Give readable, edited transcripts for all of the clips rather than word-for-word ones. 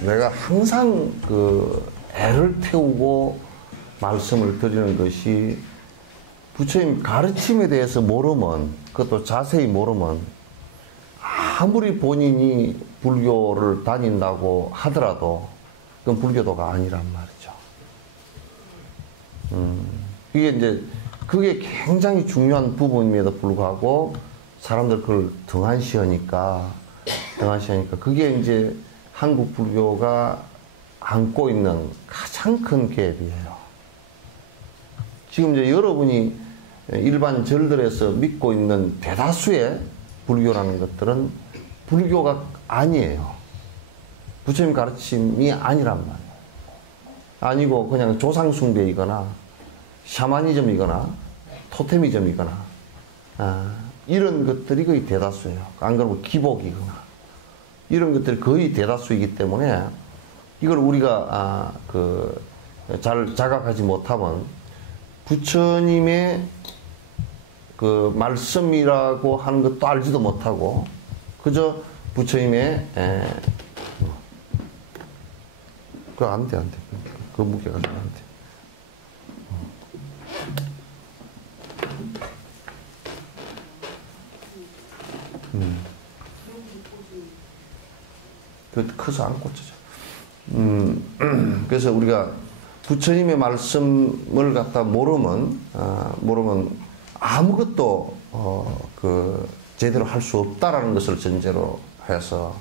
내가 항상 그 애를 태우고 말씀을 드리는 것이 부처님 가르침에 대해서 모르면, 그것도 자세히 모르면 아무리 본인이 불교를 다닌다고 하더라도 그건 불교도가 아니란 말이죠. 그게 굉장히 중요한 부분임에도 불구하고 사람들 그걸 등한시하니까 그게 이제 한국 불교가 안고 있는 가장 큰 갭이에요. 지금 이제 여러분이 일반 절들에서 믿고 있는 대다수의 불교라는 것들은 불교가 아니에요. 부처님 가르침이 아니란 말이에요. 아니고 그냥 조상숭배이거나 샤머니즘이거나 토테미즘이거나 이런 것들이 거의 대다수예요. 안 그러면 기복이거나 이런 것들이 거의 대다수이기 때문에 이걸 우리가 잘 자각하지 못하면 부처님의 그 말씀이라고 하는 것도 알지도 못하고 그저 부처님의 그거 안 돼. 그 무게가 안 돼. 그 커서 안 꽂혀져. 그래서 우리가 부처님의 말씀을 갖다 모르면 아무것도 제대로 할 수 없다라는 것을 전제로 해서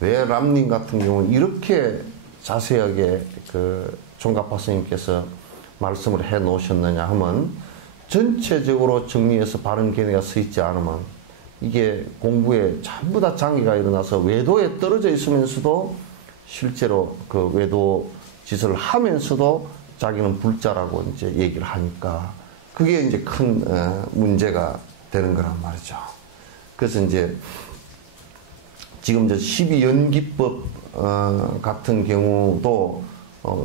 왜 람님 같은 경우는 이렇게 자세하게 그 종갑파 스님께서 말씀을 해 놓으셨느냐 하면 전체적으로 정리해서 바른 견해가 서 있지 않으면 이게 공부에 전부 다 장애가 일어나서 외도에 떨어져 있으면서도 실제로 그 외도 짓을 하면서도 자기는 불자라고 이제 얘기를 하니까 그게 이제 큰 문제가 되는 거란 말이죠. 그래서 이제 지금 저 12연기법 같은 경우도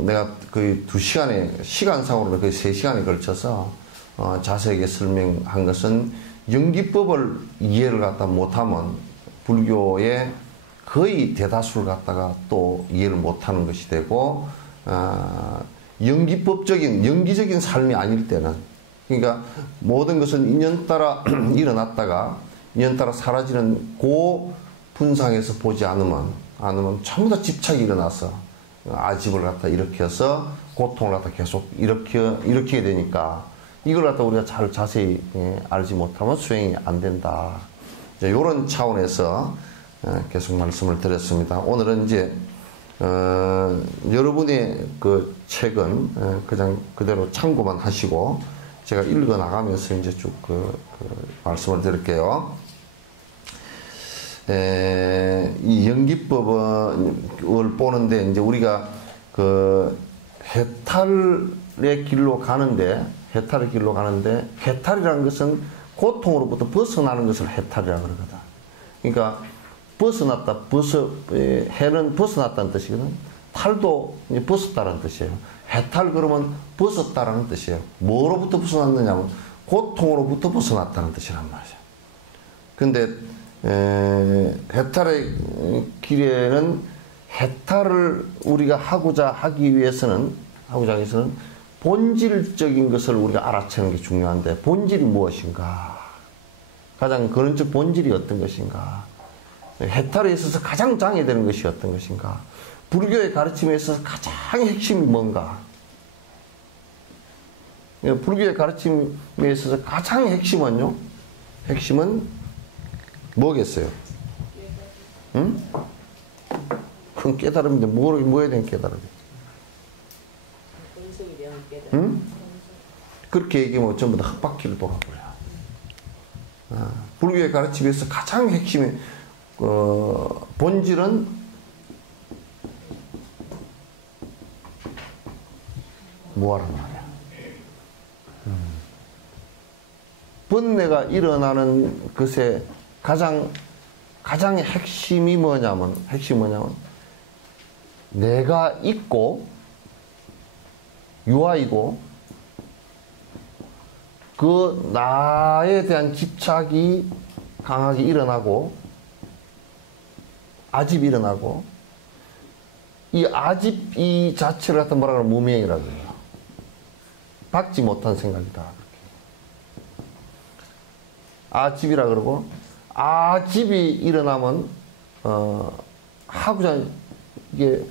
내가 거의 2시간에 시간상으로 거의 3시간에 걸쳐서 자세하게 설명한 것은 연기법을 이해를 갖다 못하면 불교의 거의 대다수를 갖다가 또 이해를 못하는 것이 되고 연기적인 삶이 아닐 때는 그러니까 모든 것은 인연 따라 일어났다가 인연 따라 사라지는 그 분상에서 보지 않으면 전부 다 집착이 일어나서 아집을 갖다 일으켜서 고통을 갖다 계속 일으키게 되니까 이걸 갖다 우리가 잘 자세히 알지 못하면 수행이 안 된다. 이런 차원에서 계속 말씀을 드렸습니다. 오늘은 이제 여러분의 그 책은 그냥 그대로 참고만 하시고 제가 읽어 나가면서 이제 쭉 말씀을 드릴게요. 이 연기법을 보는데 이제 우리가 그 해탈의 길로 가는데 해탈이라는 것은 고통으로부터 벗어나는 것을 해탈이라고 그러거든. 그러니까 해는 벗어났다는 뜻이거든. 탈도 벗었다는 뜻이에요. 해탈 그러면 벗었다라는 뜻이에요. 뭐로부터 벗어났느냐면 고통으로부터 벗어났다는 뜻이란 말이죠. 근데 해탈의 길에는 해탈을 우리가 하기 위해서는 본질적인 것을 우리가 알아채는 게 중요한데 본질이 무엇인가? 가장 근원적 본질이 어떤 것인가? 해탈에 있어서 가장 장애되는 것이 어떤 것인가? 불교의 가르침에 있어서 가장 핵심이 뭔가? 불교의 가르침에 있어서 가장 핵심은 뭐겠어요? 응? 그건 깨달음인데 뭐에 대한 깨달음이? 응? 그렇게 얘기하면 전부 다 헛바퀴를 돌아버려요. 불교의 가르침에서 가장 핵심의 본질은 뭐하란 말이야? 번뇌가 일어나는 것에 가장 가장 핵심이 뭐냐면 내가 있고 유아이고 그 나에 대한 집착이 강하게 일어나고 아집이 일어나고 이 아집 이 자체를 갖다 뭐라 그러면 무명이라고 해요. 받지 못한 생각이다. 아집이라 그러고 아집이 일어나면 하고자 이게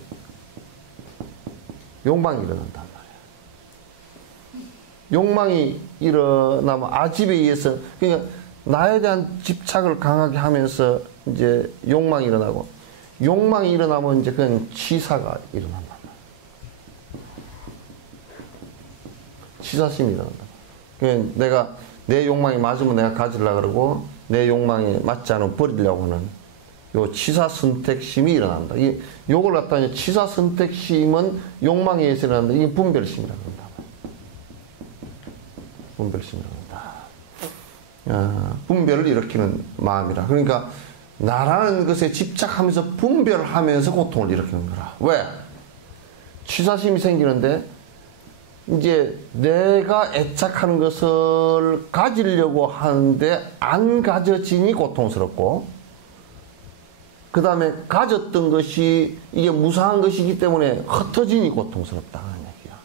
욕망이 일어난단 말이에요. 욕망이 일어나면 아집에 의해서 그러니까 나에 대한 집착을 강하게 하면서 이제 욕망이 일어나고 욕망이 일어나면 이제 그건 치사가 일어난단 말이에요. 치사심이 일어난다. 그러니까 내가 내 욕망이 맞으면 내가 가지려고 그러고 내 욕망이 맞지 않으면 버리려고 하는 요 치사 선택심이 일어난다. 요걸 갖다 치사 선택심은 욕망에 의해서 일어난다. 이게 분별심이라고 한다. 분별심이라고 한다. 분별을 일으키는 마음이라. 그러니까 나라는 것에 집착하면서 분별하면서 고통을 일으키는 거라. 왜? 치사심이 생기는데 이제 내가 애착하는 것을 가지려고 하는데 안 가져지니 고통스럽고 그 다음에 가졌던 것이 이게 무상한 것이기 때문에 흩어지니 고통스럽다 하는 얘기야.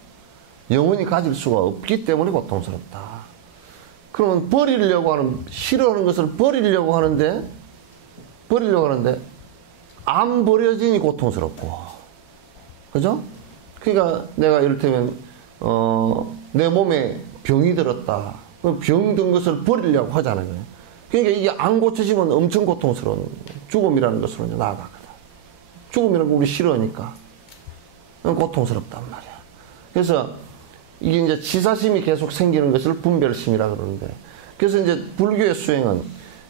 영원히 가질 수가 없기 때문에 고통스럽다. 그러면 버리려고 하는 싫어하는 것을 버리려고 하는데 안 버려지니 고통스럽고 그죠? 그러니까 내가 이를테면 내 몸에 병이 들었다. 병든 것을 버리려고 하잖아요. 그러니까 이게 안 고쳐지면 엄청 고통스러운 죽음이라는 것으로 나아가거든. 죽음이라는 거 우리 싫어하니까 고통스럽단 말이야. 그래서 이게 이제 치사심이 계속 생기는 것을 분별심이라 그러는데, 그래서 이제 불교의 수행은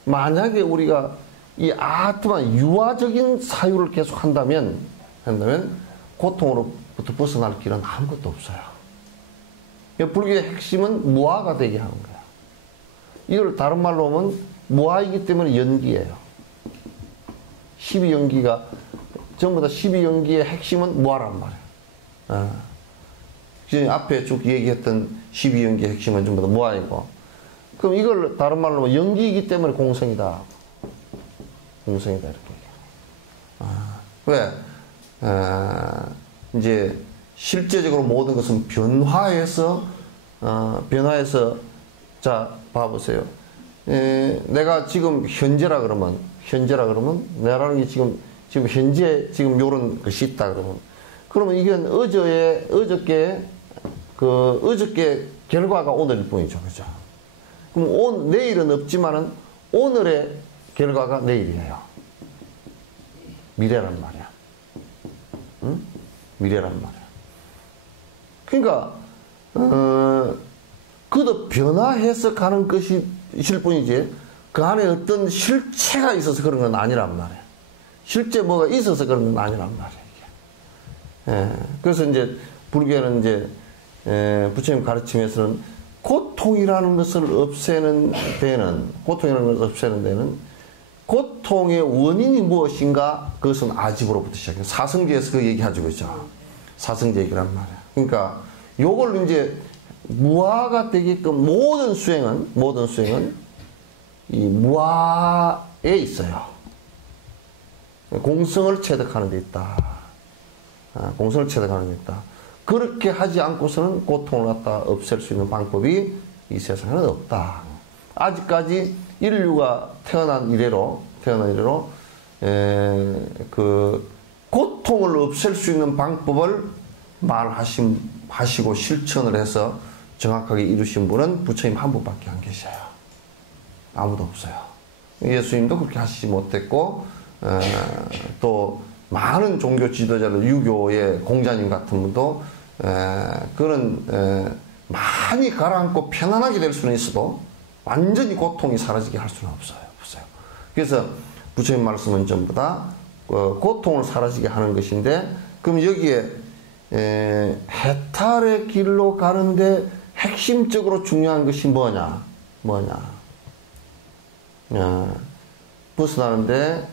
만약에 우리가 이 아트마 유아적인 사유를 계속 한다면 고통으로부터 벗어날 길은 아무것도 없어요. 불교의 핵심은 무아가 되게 하는 거야. 이걸 다른 말로 하면 무아이기 때문에 연기예요. 12연기가 전부 다 12연기의 핵심은 무아란 말이에요. 지금 앞에 쭉 얘기했던 12연기의 핵심은 전부 다 무아이고, 그럼 이걸 다른 말로 하면 연기이기 때문에 공성이다. 공성이다 이렇게 얘기해요. 왜? 이제 실제적으로 모든 것은 변화해서 자 봐보세요. 내가 지금 현재라 그러면 내라는 게 지금 현재 지금 요런 것이 있다 그러면 이건 어저께 결과가 오늘일 뿐이죠, 그죠? 그럼 내일은 없지만은 오늘의 결과가 내일이에요. 미래란 말이야. 응? 미래란 말이야. 그러니까 그도 변화해서 가는 것이실 뿐이지 그 안에 어떤 실체가 있어서 그런 건 아니란 말이에요. 실제 뭐가 있어서 그런 건 아니란 말이에요. 그래서 이제 불교는 이제 부처님 가르침에서는 고통이라는 것을 없애는 데는 고통의 원인이 무엇인가? 그것은 아집으로부터 시작해요. 사성제에서 그 얘기하고 있죠. 사성제 얘기란 말이에요. 그러니까 요걸 이제 무아가 되게끔 모든 수행은 이 무아에 있어요. 공성을 체득하는 데 있다. 공성을 체득하는 데 있다. 그렇게 하지 않고서는 고통을 갖다 없앨 수 있는 방법이 이 세상에는 없다. 아직까지 인류가 태어난 이래로 그 고통을 없앨 수 있는 방법을 말하시고 실천을 해서 정확하게 이루신 분은 부처님 한 분밖에 안 계셔요. 아무도 없어요. 예수님도 그렇게 하시지 못했고, 또 많은 종교 지도자들, 유교의 공자님 같은 분도 그런 많이 가라앉고 편안하게 될 수는 있어도 완전히 고통이 사라지게 할 수는 없어요. 그래서 부처님 말씀은 전부 다 고통을 사라지게 하는 것인데, 그럼 여기에 해탈의 길로 가는데 핵심적으로 중요한 것이 뭐냐? 벗어나는데,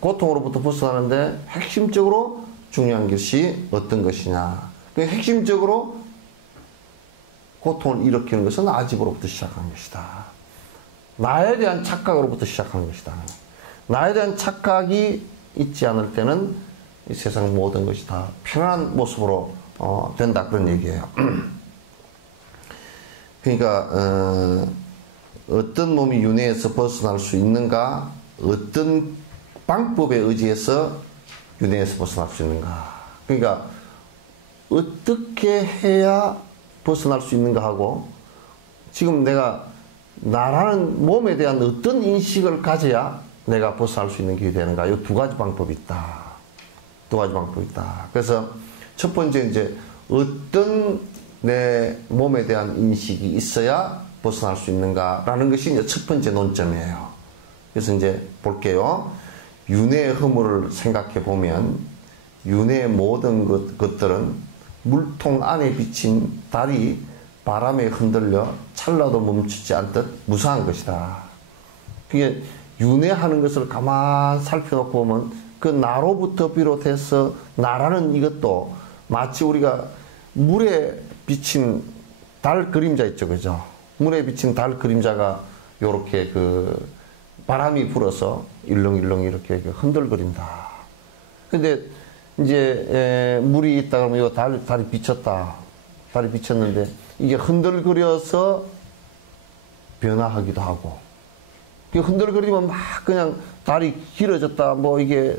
고통으로부터 벗어나는데 핵심적으로 중요한 것이 어떤 것이냐. 그 핵심적으로 고통을 일으키는 것은 아집으로부터 시작한 것이다. 나에 대한 착각으로부터 시작한 것이다. 나에 대한 착각이 있지 않을 때는 이 세상 모든 것이 다 편안한 모습으로 된다. 그런 얘기예요. 그러니까 어떤 몸이 윤회에서 벗어날 수 있는가, 어떤 방법에 의지해서 윤회에서 벗어날 수 있는가. 그러니까 어떻게 해야 벗어날 수 있는가 하고, 지금 내가 나라는 몸에 대한 어떤 인식을 가져야 내가 벗어날 수 있는 길이 되는가. 이 두 가지 방법이 있다. 두 가지 방법이 있다. 그래서 첫 번째 이제 어떤 내 몸에 대한 인식이 있어야 벗어날 수 있는가라는 것이 이제 첫 번째 논점이에요. 그래서 이제 볼게요. 윤회의 허물을 생각해 보면 윤회의 모든 것들은 물통 안에 비친 달이 바람에 흔들려 찰나도 멈추지 않듯 무사한 것이다. 그게 윤회하는 것을 가만 살펴놓고 보면 그 나로부터 비롯해서 나라는 이것도 마치 우리가 물에 비친 달 그림자 있죠, 그죠? 물에 비친 달 그림자가 요렇게 그 바람이 불어서 일렁일렁 이렇게 흔들거린다. 근데 이제 물이 있다 그러면 요 달이 비쳤다. 달이 비쳤는데 이게 흔들거려서 변화하기도 하고, 흔들거리면 막 그냥 달이 길어졌다, 뭐 이게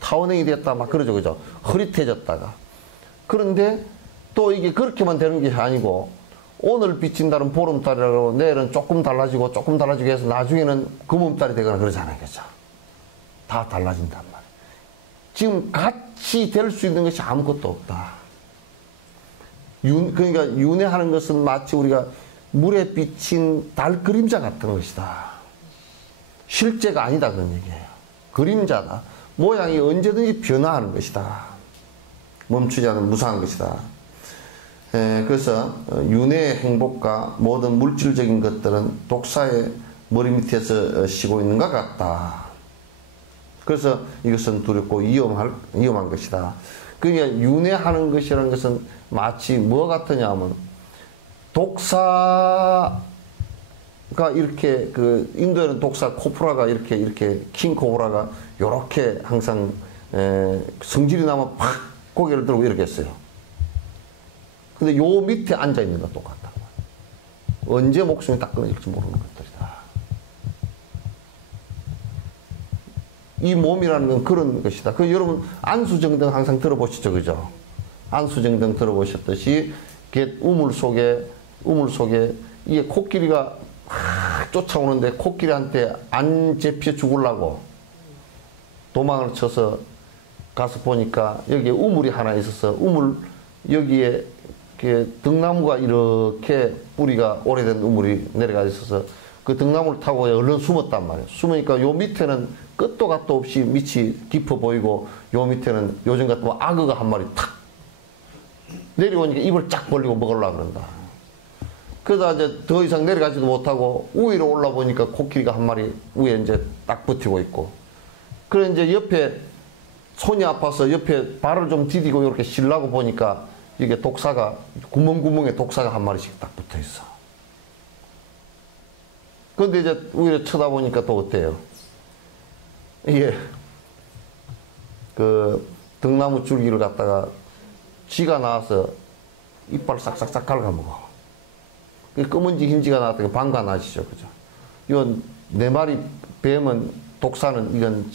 타원행이 됐다, 막 그러죠, 그죠? 흐릿해졌다가. 그런데 또 이게 그렇게만 되는 게 아니고, 오늘 비친 달은 보름달이라고 내일은 조금 달라지고 조금 달라지고 해서 나중에는 금음달이 되거나 그러잖아요, 그죠? 다 달라진단 말이에요. 지금 같이 될 수 있는 것이 아무것도 없다. 그러니까 윤회하는 것은 마치 우리가 물에 비친 달 그림자 같은 것이다. 실제가 아니다, 그런 얘기예요. 그림자다. 모양이 언제든지 변화하는 것이다. 멈추지 않는 무상한 것이다. 그래서 윤회의 행복과 모든 물질적인 것들은 독사의 머리 밑에서 쉬고 있는 것 같다. 그래서 이것은 두렵고 위험한 것이다. 그러니까 윤회하는 것이라는 것은 마치 뭐 같으냐 하면, 독사가 이렇게 그 인도에는 독사 코브라가 이렇게 킹 코브라가 요렇게 항상 성질이 나면 팍 고개를 들고 이렇게 했어요. 근데 요 밑에 앉아 있는 거 똑같다. 언제 목숨이 딱 끊어질지 모르는 것들이다. 이 몸이라는 건 그런 것이다. 그 여러분 안수정등 항상 들어보시죠, 그죠? 안수정등 들어보셨듯이 우물 속에 이게 코끼리가 쫓아오는데 코끼리한테 안 잡혀 죽으려고 도망을 쳐서 가서 보니까 여기에 우물이 하나 있어서 여기에 등나무가 이렇게 뿌리가 오래된 우물이 내려가 있어서 그 등나무를 타고 얼른 숨었단 말이에요. 숨으니까 요 밑에는 끝도 갓도 없이 밑이 깊어 보이고, 요 밑에는 요즘 같으면 악어가 한 마리 탁 내려오니까 입을 쫙 벌리고 먹으려고 그런다. 그러다 이제 더 이상 내려가지도 못하고 위로 올라보니까 코끼리가 한 마리 위에 이제 딱 버티고 있고, 그래 이제 옆에 손이 아파서 옆에 발을 좀 디디고 이렇게 쉬려고 보니까 이게 독사가 구멍구멍에 독사가 한 마리씩 딱 붙어 있어. 그런데 이제 위로 쳐다보니까 또 어때요? 이게 그 등나무 줄기를 갖다가 쥐가 나와서 이빨 싹싹싹 갉아먹어. 검은지 흰지가 나왔다가 방가 나시죠, 그죠? 이건 네 마리 뱀은 독사는 이건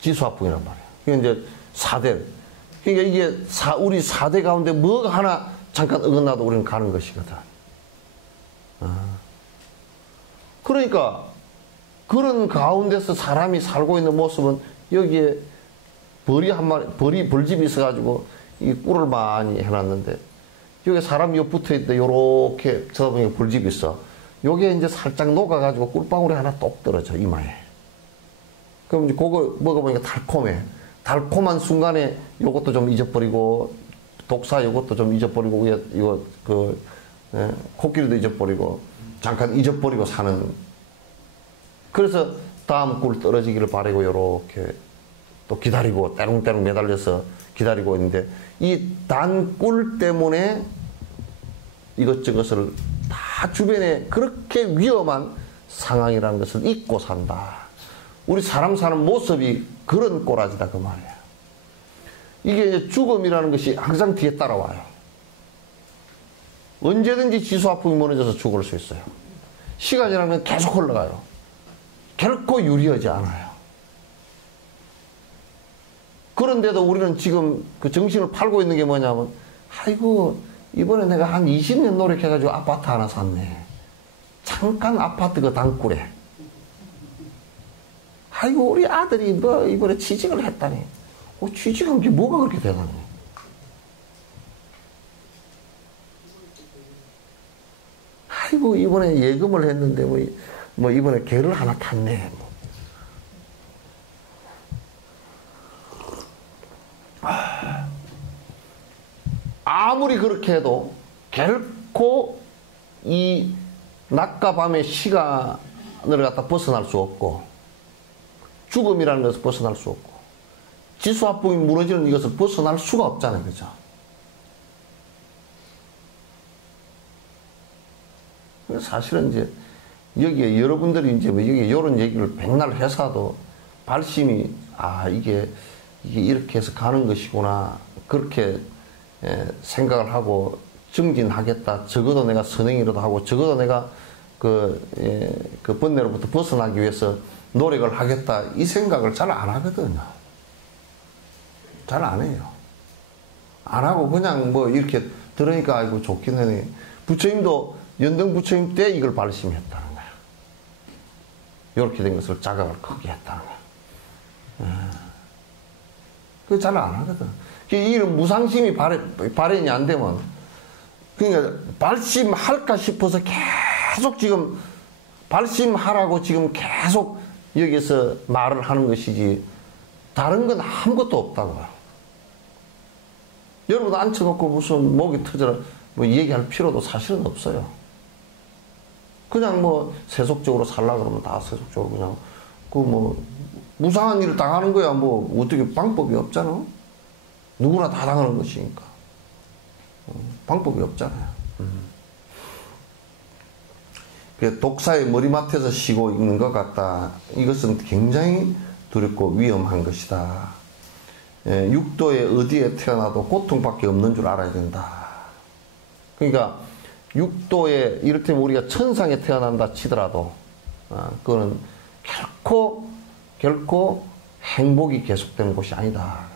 지수화풍이란 말이에요. 이게 이제 4대. 그러니까 이게 우리 4대 가운데 뭐가 하나 잠깐 어긋나도 우리는 가는 것이거든. 그러니까 그런 가운데서 사람이 살고 있는 모습은 여기에 벌집이 있어가지고 이 꿀을 많이 해놨는데, 여기 사람이 붙어 있는데 요렇게 쳐다보니까 벌집이 있어. 요게 이제 살짝 녹아가지고 꿀방울이 하나 똑 떨어져, 이마에. 그럼 이제 그거 먹어보니까 달콤해. 달콤한 순간에 요것도 좀 잊어버리고, 독사 요것도 좀 잊어버리고, 위에 코끼리도 잊어버리고, 잠깐 잊어버리고 사는. 그래서 다음 꿀 떨어지기를 바라고 이렇게 또 기다리고 때롱때롱 매달려서 기다리고 있는데, 이 단 꿀 때문에 이것저것을 다 주변에 그렇게 위험한 상황이라는 것을 잊고 산다. 우리 사람 사는 모습이 그런 꼬라지다 그 말이에요. 이게 이제 죽음이라는 것이 항상 뒤에 따라와요. 언제든지 지수화풍이 무너져서 죽을 수 있어요. 시간이라는 건 계속 흘러가요. 결코 유리하지 않아요. 그런데도 우리는 지금 그 정신을 팔고 있는 게 뭐냐면, 아이고 이번에 내가 한 20년 노력해가지고 아파트 하나 샀네. 잠깐 아파트 그 단꿀에. 아이고 우리 아들이 뭐 이번에 취직을 했다니. 취직한 게 뭐가 그렇게 대단해. 아이고 이번에 예금을 했는데 뭐 이번에 개를 하나 탔네. 아무리 그렇게 해도 결코 이 낮과 밤의 시간을 갖다 벗어날 수 없고, 죽음이라는 것을 벗어날 수 없고, 지수화풍이 무너지는 이것을 벗어날 수가 없잖아요. 그죠? 사실은 이제 여기에 여러분들이 이제 뭐 여기 이런 얘기를 백날 해서도 발심이, 이게 이렇게 해서 가는 것이구나, 그렇게 생각을 하고 정진하겠다. 적어도 내가 선행이라도 하고, 적어도 내가 그 번뇌로부터 벗어나기 위해서 노력을 하겠다. 이 생각을 잘 안 하거든요. 잘 안 해요. 안 하고 그냥 뭐 이렇게 들으니까 아이고 좋긴 하네. 부처님도 연등 부처님 때 이걸 발심했다는 거야. 이렇게 된 것을 자각을 크게 했다는 거야. 그거 잘 안 하거든. 이런 무상심이 발현이 안 되면, 그러니까 발심할까 싶어서 계속 지금 발심하라고 지금 계속 여기서 말을 하는 것이지, 다른 건 아무것도 없다고요. 여러분 앉혀놓고 무슨 목이 터져라 뭐 얘기할 필요도 사실은 없어요. 그냥 뭐 세속적으로 살라 그러면 다 세속적으로 그냥 뭐 무상한 일을 당하는 거야. 뭐 어떻게 방법이 없잖아. 누구나 다 당하는 것이니까 방법이 없잖아요. 독사의 머리맡에서 쉬고 있는 것 같다. 이것은 굉장히 두렵고 위험한 것이다. 육도의 어디에 태어나도 고통밖에 없는 줄 알아야 된다. 그러니까 육도에 이를테면 우리가 천상에 태어난다 치더라도 그거는 결코 행복이 계속되는 곳이 아니다.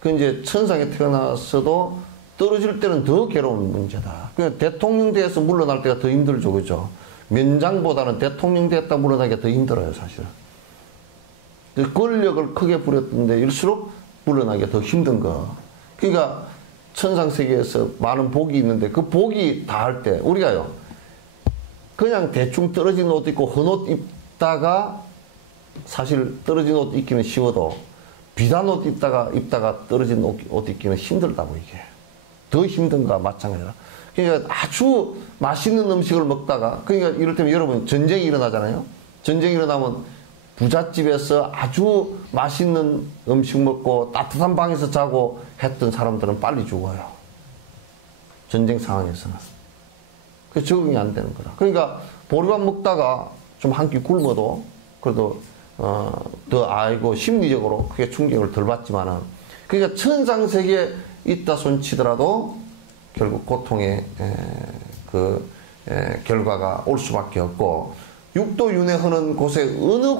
그 이제 천상에 태어났어도 떨어질 때는 더 괴로운 문제다. 그러니까 대통령대에서 물러날 때가 더 힘들죠, 그죠? 면장보다는 대통령대에다 물러나기가 더 힘들어요, 사실은. 권력을 크게 부렸던데 일수록 물러나기가 더 힘든 거. 그러니까 천상세계에서 많은 복이 있는데 그 복이 다할 때 우리가요, 그냥 대충 떨어진 옷 입고 헌 옷 입다가, 사실 떨어진 옷 입기는 쉬워도 비단 옷 입다가 떨어진 옷 입기는 힘들다고. 이게 더 힘든 거와 마찬가지라. 그러니까 아주 맛있는 음식을 먹다가, 그러니까 이를테면 여러분 전쟁이 일어나잖아요. 전쟁이 일어나면 부잣집에서 아주 맛있는 음식 먹고 따뜻한 방에서 자고 했던 사람들은 빨리 죽어요. 전쟁 상황에서는. 그게 적응이 안 되는 거라. 그러니까 보리밥 먹다가 좀 한 끼 굶어도 그래도 더 심리적으로 크게 충격을 덜 받지만은, 그러니까 천상세계에 있다 손치더라도 결국 고통의 결과가 올 수밖에 없고, 육도윤회 하는 곳에 어느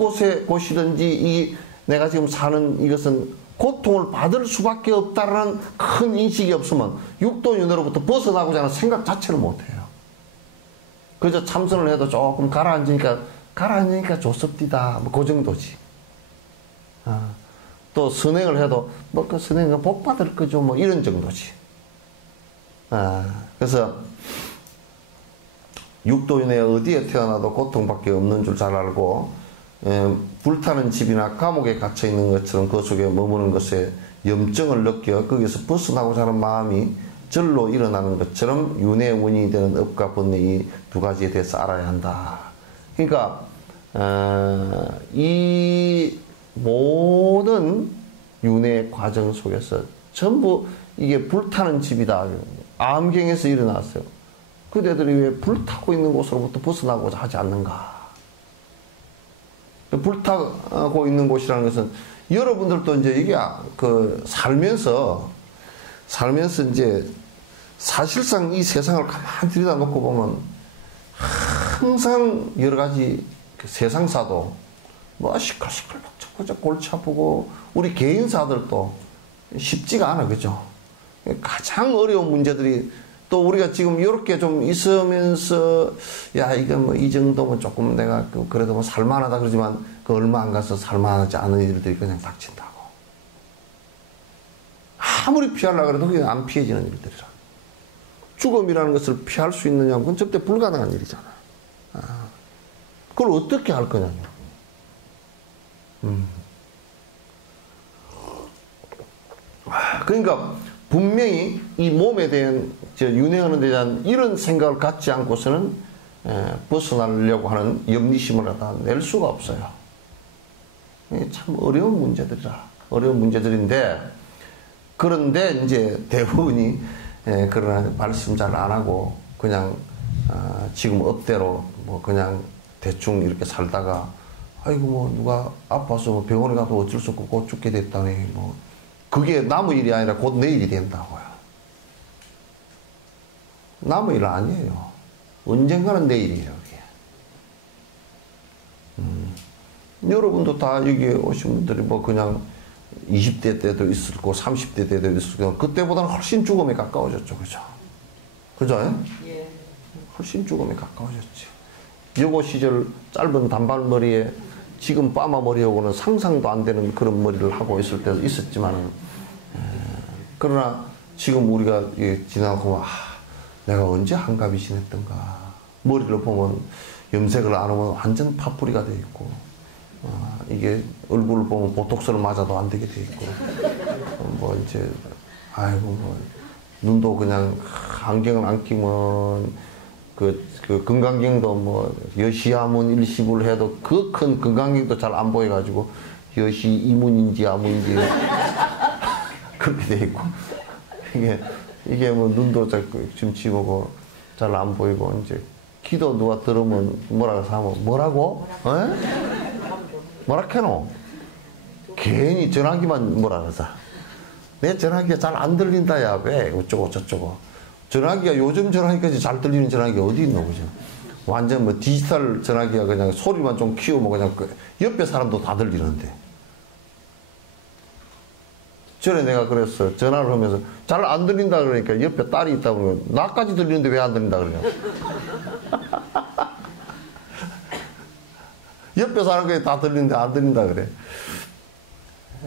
곳이든지 내가 지금 사는 이것은 고통을 받을 수밖에 없다라는 큰 인식이 없으면 육도윤회로부터 벗어나고자 하는 생각 자체를 못해요. 그저 참선을 해도 조금 가라앉으니까 좋습디다. 뭐 그 정도지. 또 선행을 해도 뭐 그 선행은 복 받을 거죠. 뭐 이런 정도지. 그래서 육도윤회 어디에 태어나도 고통밖에 없는 줄 잘 알고, 불타는 집이나 감옥에 갇혀 있는 것처럼 그 속에 머무는 것에 염증을 느껴 거기서 벗어나고자 하는 마음이 절로 일어나는 것처럼 윤회의 원인이 되는 업과 번뇌 이 두 가지에 대해서 알아야 한다. 그러니까 이 모든 윤회의 과정 속에서 전부 이게 불타는 집이다. 암경에서 일어났어요. 그대들이 왜 불타고 있는 곳으로부터 벗어나고자 하지 않는가? 불타고 있는 곳이라는 것은 여러분들도 이제 이게 살면서 이제 사실상 이 세상을 가만히 들여다놓고 보면 항상 여러 가지 세상사도 뭐 시끌시끌 벅적벅적 골치 아프고 우리 개인사들도 쉽지가 않아, 그죠? 가장 어려운 문제들이 또 우리가 지금 이렇게 좀 있으면서 야 이건 뭐 이 정도면 조금 내가 그래도 뭐 살만하다 그러지만 그 얼마 안 가서 살만하지 않은 일들이 그냥 닥친다고. 아무리 피하려고 해도 그게 안 피해지는 일들이라. 죽음이라는 것을 피할 수 있느냐? 그건 절대 불가능한 일이잖아. 그걸 어떻게 할 거냐고. 그러니까 분명히 이 몸에 대한 윤회하는 데 대한 이런 생각을 갖지 않고서는 벗어나려고 하는 염리심을 갖다 낼 수가 없어요. 참 어려운 문제들이라. 어려운 문제들인데 그런데 이제 대부분이 그런 말씀 잘 안 하고 그냥 지금 업대로 뭐 그냥 대충 이렇게 살다가 아이고 뭐 누가 아파서 뭐 병원에 가도 어쩔 수 없고 곧 죽게 됐다니 뭐 그게 남의 일이 아니라 곧 내일이 된다고요. 남의 일 아니에요. 언젠가는 내일이에요. 여러분도 다 여기 오신 분들이 뭐 그냥 20대 때도 있을 거고 30대 때도 있을 거고 그때보다는 훨씬 죽음에 가까워졌죠. 그죠? 그죠? 예. 훨씬 죽음에 가까워졌지. 여고 시절 짧은 단발머리에 지금 파마 머리하고는 상상도 안 되는 그런 머리를 하고 있을 때도 있었지만 그러나 지금 우리가 지나고 내가 언제 한갑이 지냈던가 머리를 보면 염색을 안 하면 완전 파뿌리가 돼 있고 이게 얼굴을 보면 보톡스를 맞아도 안 되게 돼 있고 뭐 이제 아이고 뭐 눈도 그냥 안경을 안 끼면 그 건강경도 뭐 여시아문 일시불 해도 그 큰 건강경도 잘 안 보여가지고 여시 이문인지 아문인지 그렇게 돼 있고 이게 뭐 눈도 지금 지보고 잘 안 보이고 이제 기도 누가 들으면 뭐라고 하면 뭐라고? 뭐라 캐노? 괜히 전화기만 뭐라 그러자. 내 전화기가 잘 안 들린다 야 왜 어쩌고 저쩌고. 전화기가 요즘 전화기까지 잘 들리는 전화기가 어디 있노 그죠? 완전 뭐 디지털 전화기가 그냥 소리만 좀 키우면 그냥 옆에 사람도 다 들리는데. 전에 내가 그랬어. 전화를 하면서 잘 안 들린다 그러니까 옆에 딸이 있다 보면 나까지 들리는데 왜 안 들린다 그러냐. 옆에 사람까지 다 들리는데 안 들린다 그래.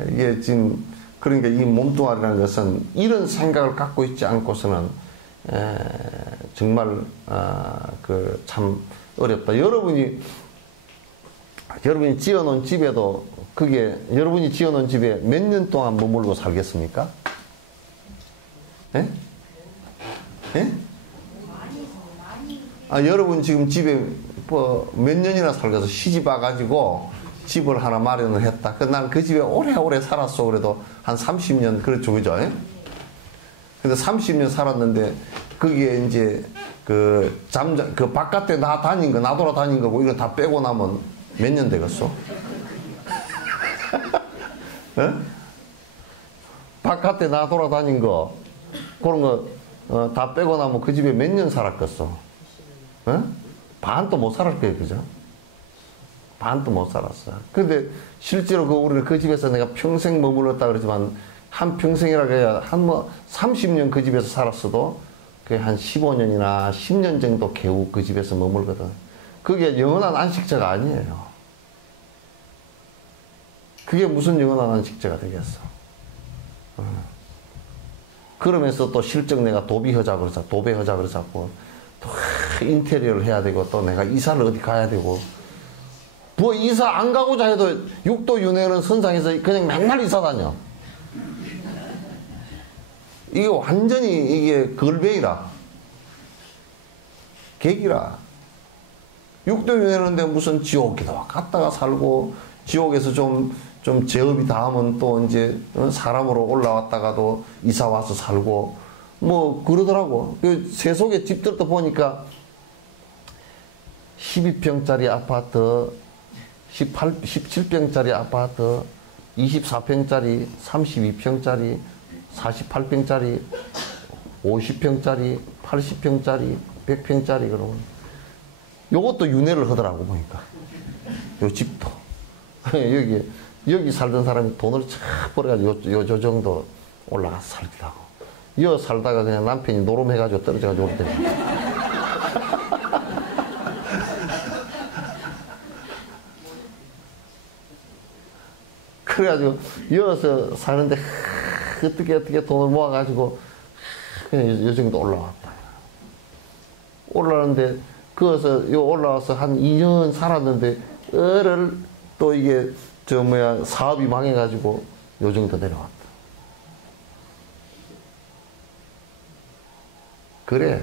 이게 지금 그러니까 이 몸뚱아리라는 것은 이런 생각을 갖고 있지 않고서는 정말 참 어렵다. 여러분이 지어놓은 집에도 그게 여러분이 지어놓은 집에 몇 년 동안 머물고 살겠습니까? 예? 예? 여러분 지금 집에 뭐 몇 년이나 살고서 시집 와가지고 집을 하나 마련을 했다. 난 그 집에 오래오래 살았어. 그래도 한 30년 그렇죠, 그죠? 근데 30년 살았는데 거기에 이제 그 바깥에 나 돌아다닌 거고 이거 다 빼고 나면 몇 년 되겠어? 바깥에 나 돌아다닌 거 그런 거 다 빼고 나면 그 집에 몇 년 살았겠어? 반도 못 살을 거예요, 그죠? 반도 못 살았어. 근데 실제로 우리는 그 집에서 내가 평생 머물렀다 그러지만 한 평생이라 그래야 한 30년 그 집에서 살았어도 그게 한 15년이나 10년 정도 겨우 그 집에서 머물거든. 그게 영원한 안식처가 아니에요. 그게 무슨 영원한 안식처가 되겠어. 그러면서 또 실적 내가 도배하자 그러자고 또 인테리어를 해야 되고 또 내가 이사를 어디 가야 되고 뭐 이사 안 가고자 해도 육도 윤회는 선상에서 그냥 맨날 이사 다녀. 이게 완전히 이게 걸베이라. 객이라. 육도윤회는데 무슨 지옥이다. 갔다가 살고, 지옥에서 좀 제업이 닿으면 또 이제 사람으로 올라왔다가도 이사 와서 살고, 뭐, 그러더라고. 그 세속의 집들도 보니까 12평짜리 아파트, 17평짜리 아파트, 24평짜리, 32평짜리, 48평짜리, 50평짜리, 80평짜리, 100평짜리, 그러면. 요것도 윤회를 하더라고, 보니까. 요 집도. 여기 살던 사람이 돈을 착 벌어가지고 요 정도 올라가서 살기도 하고. 여 살다가 그냥 남편이 노름해가지고 떨어져가지고 올 때. 그래가지고 여기서 사는데 어떻게 돈을 모아가지고 그냥 요 정도 올라왔다. 올라왔는데 거기서 요 올라와서 한 2년 살았는데 을을 또 이게 사업이 망해가지고 요 정도 내려왔다. 그래.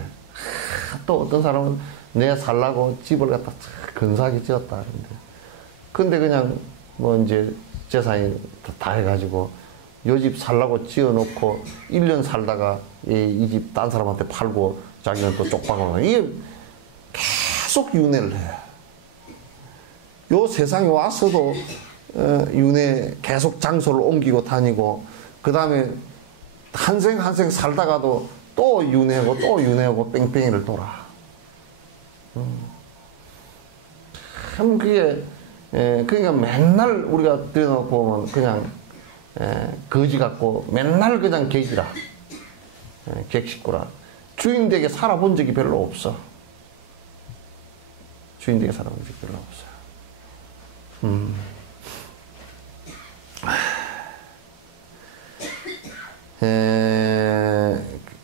또 어떤 사람은 내가 살라고 집을 갖다 근사하게 지었다. 근데 그냥 뭐 이제 재산이 다 해가지고 요 집 살라고 지어놓고 1년 살다가 이 집 딴 사람한테 팔고 자기는 또 쪽방을 이게 계속 윤회를 해. 요 세상에 와서도 윤회 계속 장소를 옮기고 다니고 그 다음에 한 생 살다가도 또 윤회하고 뺑뺑이를 돌아. 참 그게 그러니까 맨날 우리가 들여놓고 보면 그냥 거지 같고 맨날 그냥 객이라. 객식구라. 주인되게 살아본 적이 별로 없어. 주인되게 살아본 적이 별로 없어요.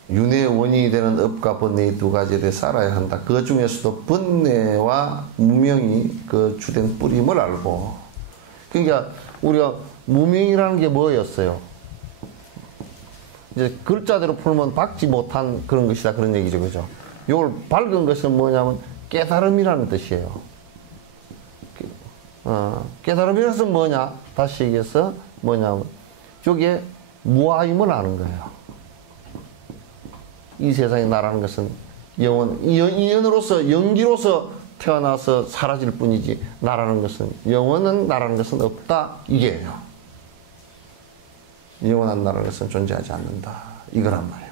윤회의 원인이 되는 업과 번뇌 이 두 가지를 살아야 한다. 그 중에서도 번뇌와 무명이 그 주된 뿌림을 알고. 그러니까 우리가 무명이라는 게 뭐였어요? 이제 글자대로 풀면 박지 못한 그런 것이다 그런 얘기죠, 그죠? 이걸 밝은 것은 뭐냐면 깨달음이라는 뜻이에요. 깨달음이라는 것은 뭐냐? 다시 얘기해서 뭐냐면 이게 무아임을 아는 거예요. 이 세상에 나라는 것은 인연으로서 연기로서 태어나서 사라질 뿐이지 나라는 것은 나라는 것은 없다 이게예요. 영원한 나라는 것은 존재하지 않는다 이거란 말이에요.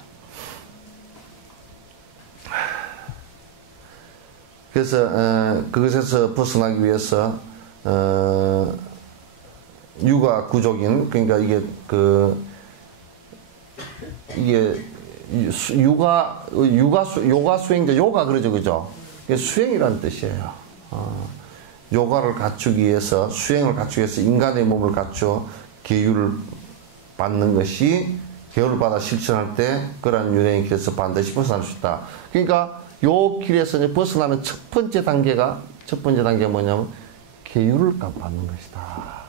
그래서 그것에서 벗어나기 위해서 육아 구족인 그러니까 이게 요가 수행자, 요가 그러죠, 그죠? 이게 수행이라는 뜻이에요. 요가를 갖추기 위해서, 수행을 갖추기 위해서 인간의 몸을 갖추어 계율을 받는 것이, 계율을 받아 실천할 때, 그러한 윤회의 길에서 반드시 벗어날 수 있다. 그러니까, 요 길에서 이제 벗어나는 첫 번째 단계가 뭐냐면, 계율을 받는 것이다.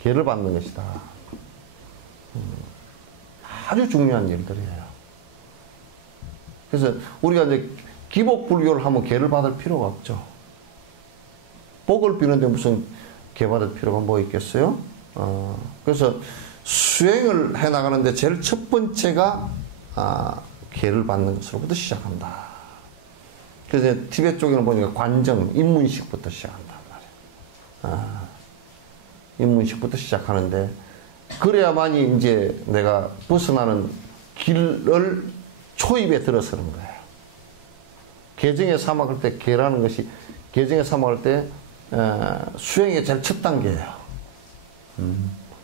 계를 받는 것이다. 아주 중요한 일들이에요. 그래서 우리가 이제 기복불교를 하면 계를 받을 필요가 없죠. 복을 비는데 무슨 계 받을 필요가 뭐 있겠어요? 그래서 수행을 해나가는데 제일 첫 번째가 계를 받는 것으로부터 시작한다. 그래서 티베트 쪽에는 보니까 관정, 입문식부터 시작한단 말이에요. 입문식부터 시작하는데 그래야만이 이제 내가 벗어나는 길을 초입에 들어서는 거예요. 개정의 사막할 때 개라는 것이 개정의 사막할 때 수행의 제일 첫 단계예요.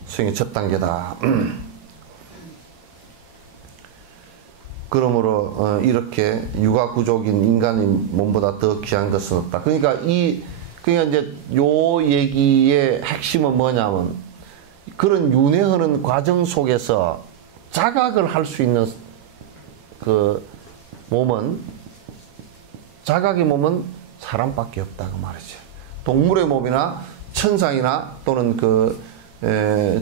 수행의 첫 단계다. 그러므로 이렇게 육아구족인 인간의 몸보다 더 귀한 것은 없다. 그러니까 이제 요 얘기의 핵심은 뭐냐면 그런 윤회하는 과정 속에서 자각을 할 수 있는 그 몸은 자각의 몸은 사람밖에 없다고 말이죠. 동물의 몸이나 천상이나 또는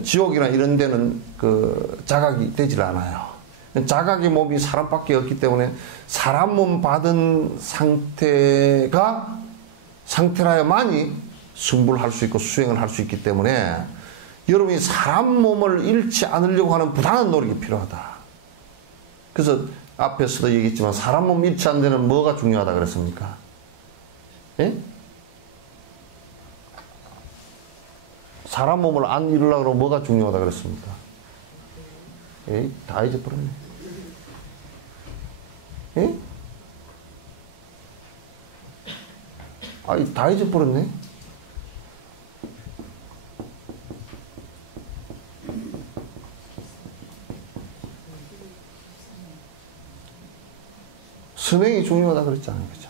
지옥이나 이런 데는 그 자각이 되질 않아요. 자각의 몸이 사람밖에 없기 때문에 사람 몸 받은 상태라야만이 승부를 할 수 있고 수행을 할 수 있기 때문에 여러분이 사람 몸을 잃지 않으려고 하는 부단한 노력이 필요하다. 그래서 앞에서도 얘기했지만 사람 몸 잃지 않는 데는 뭐가 중요하다 그랬습니까? 예? 사람 몸을 안 잃으려고 그러면 뭐가 중요하다 그랬습니까? 예? 다 잊어버렸네. 예? 다 잊어버렸네. 선행이 중요하다 그랬잖아요. 그죠?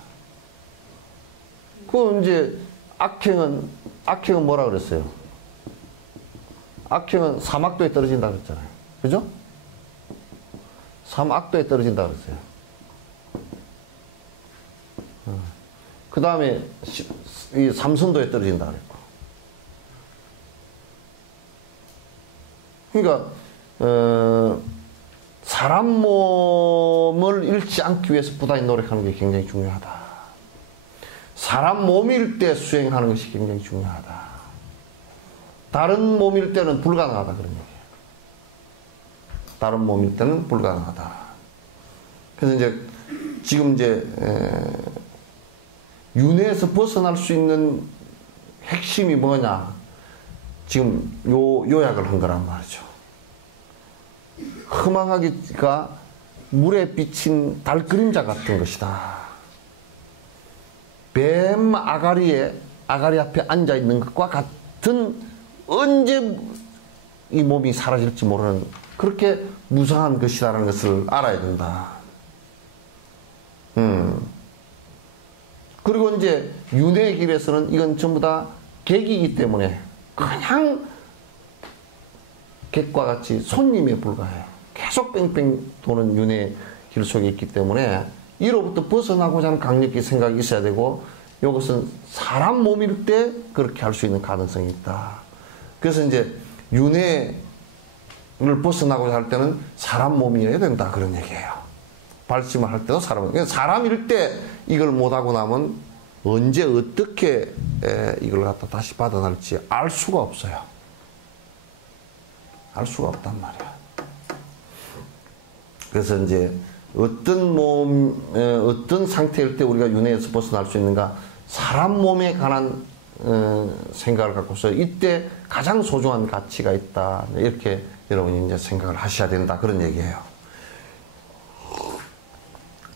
그럼 이제 악행은 뭐라 그랬어요? 악행은 삼악도에 떨어진다 그랬잖아요. 그죠? 삼악도에 떨어진다 그랬어요. 그 다음에 이 삼선도에 떨어진다 그랬고. 그러니까 사람 몸을 잃지 않기 위해서 부단히 노력하는 게 굉장히 중요하다. 사람 몸일 때 수행하는 것이 굉장히 중요하다. 다른 몸일 때는 불가능하다 그런 얘기예요. 다른 몸일 때는 불가능하다. 그래서 이제 지금 이제 윤회에서 벗어날 수 있는 핵심이 뭐냐? 지금 요약을 한 거란 말이죠. 허망하기가 물에 비친 달 그림자 같은 것이다. 뱀 아가리 앞에 앉아 있는 것과 같은 언제 이 몸이 사라질지 모르는 그렇게 무상한 것이라는 것을 알아야 된다. 그리고 이제 윤회의 길에서는 이건 전부 다 객이기 때문에 그냥 객과 같이 손님에 불과해요. 계속 뺑뺑 도는 윤회의 길 속에 있기 때문에 이로부터 벗어나고자 하는 강력히 생각이 있어야 되고 이것은 사람 몸일 때 그렇게 할 수 있는 가능성이 있다. 그래서 이제 윤회를 벗어나고자 할 때는 사람 몸이어야 된다 그런 얘기예요. 발심을 할 때도 사람일 때 이걸 못하고 나면 언제 어떻게 이걸 갖다 다시 받아날지 알 수가 없어요. 알 수가 없단 말이야. 그래서 이제 어떤 상태일 때 우리가 윤회에서 벗어날 수 있는가? 사람 몸에 관한 생각을 갖고서 이때 가장 소중한 가치가 있다. 이렇게 여러분이 이제 생각을 하셔야 된다. 그런 얘기예요.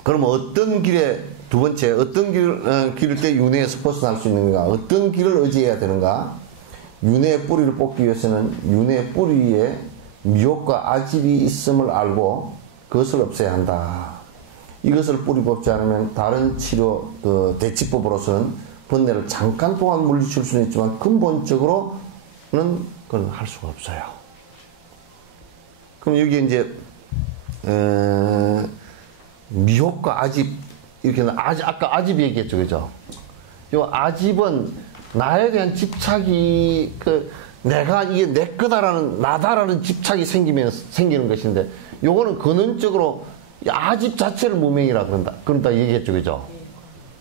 그러면 어떤 길에 두 번째 어떤 길일 때 윤회에서 벗어날 수 있는가? 어떤 길을 의지해야 되는가? 윤회의 뿌리를 뽑기 위해서는 윤회의 뿌리에 미혹과 아집이 있음을 알고 그것을 없애야 한다. 이것을 뿌리 뽑지 않으면 다른 치료 대치법으로서는 번뇌를 잠깐 동안 물리칠 수는 있지만 근본적으로는 그건 할 수가 없어요. 그럼 여기 이제 미혹과 아집 이렇게 아까 아집 얘기했죠, 그죠? 요 아집은 나에 대한 집착이 내가 이게 내 거다라는 나다라는 집착이 생기는 것인데 요거는 근원적으로 아집 자체를 무명이라 그런다 얘기했죠, 그죠?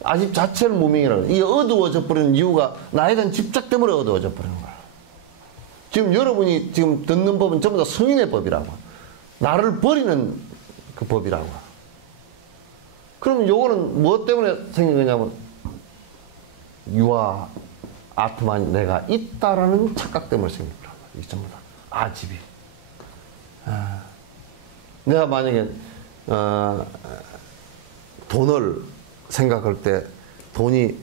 아집 자체를 무명이라 그런다. 이게 어두워져 버리는 이유가 나에 대한 집착 때문에 어두워져 버리는 거야. 지금 여러분이 지금 듣는 법은 전부 다 성인의 법이라고. 나를 버리는 그 법이라고. 그럼 요거는 무엇 때문에 생긴 거냐면 유아 아트만 내가 있다라는 착각 때문에 생긴 거란 말이야. 이 전부 다 아집이. 내가 만약에 돈을 생각할 때 돈이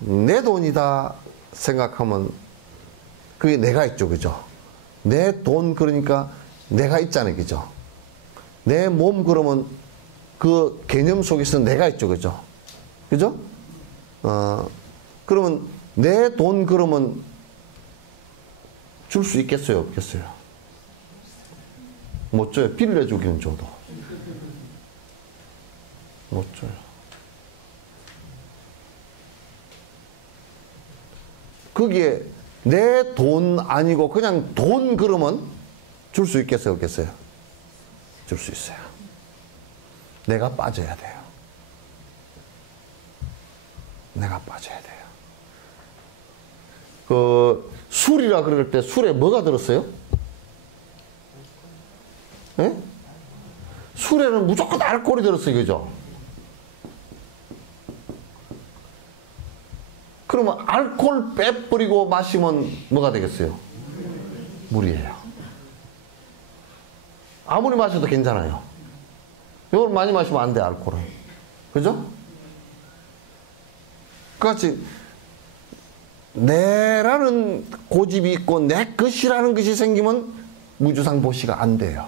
내 돈이다 생각하면 그게 내가 있죠, 그죠? 내 돈 그러니까 내가 있잖아요, 그죠? 내 몸 그러면 그 개념 속에서 내가 있죠, 그죠? 그죠? 그러면 내 돈 그러면 줄 수 있겠어요, 없겠어요? 못 줘요. 빌려주기는 줘도 못 줘요. 거기에 내 돈 아니고 그냥 돈 그러면 줄 수 있겠어요, 없겠어요? 줄 수 있어요. 내가 빠져야 돼요. 내가 빠져야 돼요. 그 술이라 그럴 때 술에 뭐가 들었어요? 예? 술에는 무조건 알코올이 들었어요, 그죠? 그러면 알코올 빼버리고 마시면 뭐가 되겠어요? 물이에요. 아무리 마셔도 괜찮아요. 이걸 많이 마시면 안 돼, 알코올은. 그죠? 그같이 내라는 고집이 있고 내 것이라는 것이 생기면 무주상보시가 안 돼요.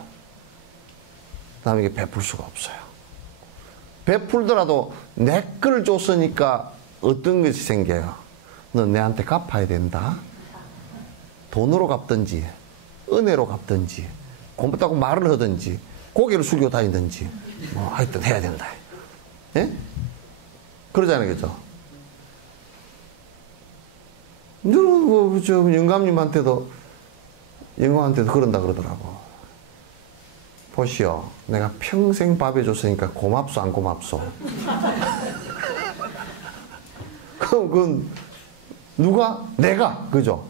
남에게 베풀 수가 없어요. 베풀더라도 내 걸 줬으니까 어떤 것이 생겨요? 너 내한테 갚아야 된다. 돈으로 갚든지 은혜로 갚든지 고맙다고 말을 하든지 고개를 숙여 다니든지 뭐 하여튼 해야 된다. 예? 그러잖아요, 그죠? 너는 뭐 저 영감님한테도 그런다 그러더라고. 보시오, 내가 평생 밥 해줬으니까 고맙소 안 고맙소? 그건 누가? 내가, 그죠?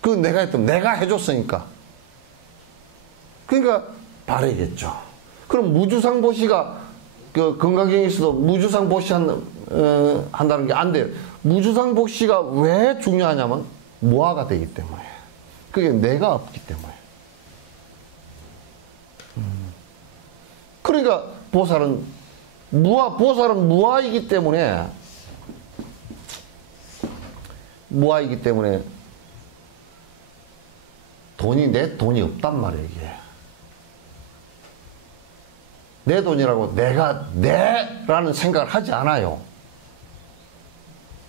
그 내가 했던, 내가 해줬으니까. 그러니까 바라겠죠. 그럼 무주상보시가 그 건강경에서도 무주상보시 한다는 게 안 돼요. 무주상보시가 왜 중요하냐면 무아가 되기 때문에. 그게 내가 없기 때문에. 그러니까 보살은 무아이기 때문에 내 돈이 없단 말이에요, 이게. 내 돈이라고 내라는 생각을 하지 않아요.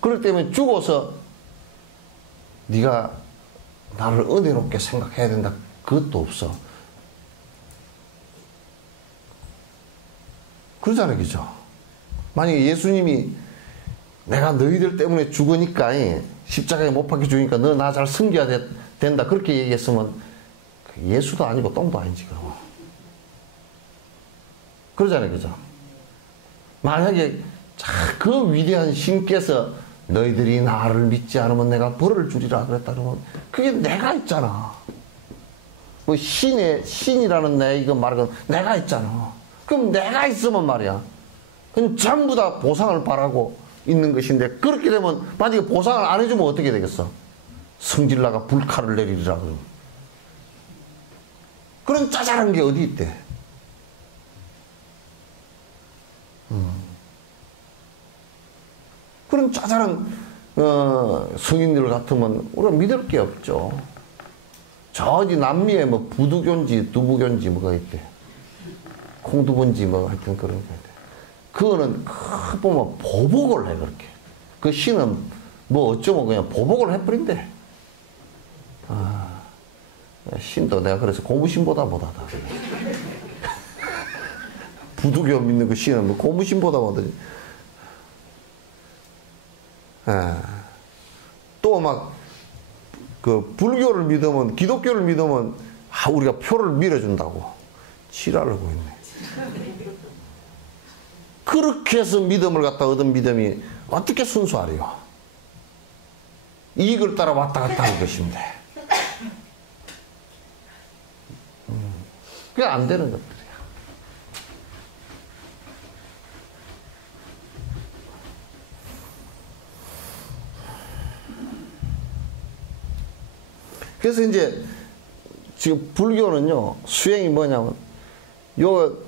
그렇기 때문에 죽어서 네가 나를 은혜롭게 생각해야 된다, 그것도 없어. 그러잖아요, 그죠? 만약에 예수님이 내가 너희들 때문에 죽으니까 십자가에 못 박혀 죽으니까 너 나 잘 섬겨야 된다 그렇게 얘기했으면 예수도 아니고 똥도 아니지, 그럼. 그러잖아요, 그죠? 만약에 그 위대한 신께서 너희들이 나를 믿지 않으면 내가 벌을 주리라 그랬다 그러면 그게 내가 있잖아. 뭐 신이라는 내 이거 말은 내가 있잖아. 그럼 내가 있으면 말이야. 그럼 전부 다 보상을 바라고 있는 것인데, 그렇게 되면 만약에 보상을 안 해주면 어떻게 되겠어? 성질나가 불칼을 내리리라 그러면. 그런 짜잘한 게 어디 있대? 그런 짜잘한 성인들 같으면 우리가 믿을 게 없죠. 저기 남미에 뭐 부두교인지 두부교인지 뭐가 있대. 콩두부인지 뭐 하여튼 그런 거 있대. 그거는 보면 보복을 해, 그렇게. 그 신은 뭐 어쩌면 그냥 보복을 해버린대. 신도 내가 그래서 고무신보다 못하다. 부두교 믿는 그 신은 뭐 고무신보다 못하지. 또 막 그 불교를 믿으면, 기독교를 믿으면 우리가 표를 밀어준다고 지랄을 하고 있네. 그렇게 해서 믿음을 갖다 얻은 믿음이 어떻게 순수하리요? 이익을 따라 왔다 갔다 하는 것인데. 그게 안 되는 것들이야. 그래서 이제 지금 불교는요, 수행이 뭐냐면 요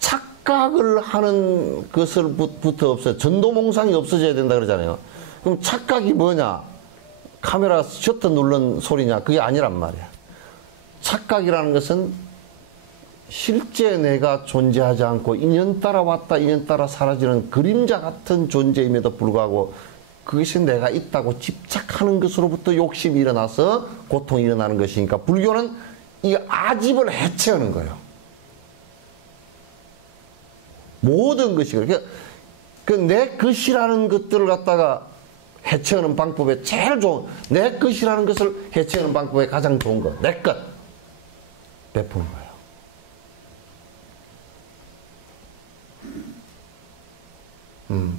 착각을 하는 것을부터 없어요. 전도몽상이 없어져야 된다 그러잖아요. 그럼 착각이 뭐냐? 카메라 셔터 누른 소리냐? 그게 아니란 말이야. 착각이라는 것은 실제 내가 존재하지 않고 인연 따라 왔다 인연 따라 사라지는 그림자 같은 존재임에도 불구하고 그것이 내가 있다고 집착하는 것으로부터 욕심이 일어나서 고통이 일어나는 것이니까, 불교는 이 아집을 해체하는 거예요. 모든 것이. 그러니까 그 내 것이라는 것들을 갖다가 해체하는 방법에 제일 좋은, 내 것이라는 것을 해체하는 방법에 가장 좋은 것, 내 것. 베푸는 거예요.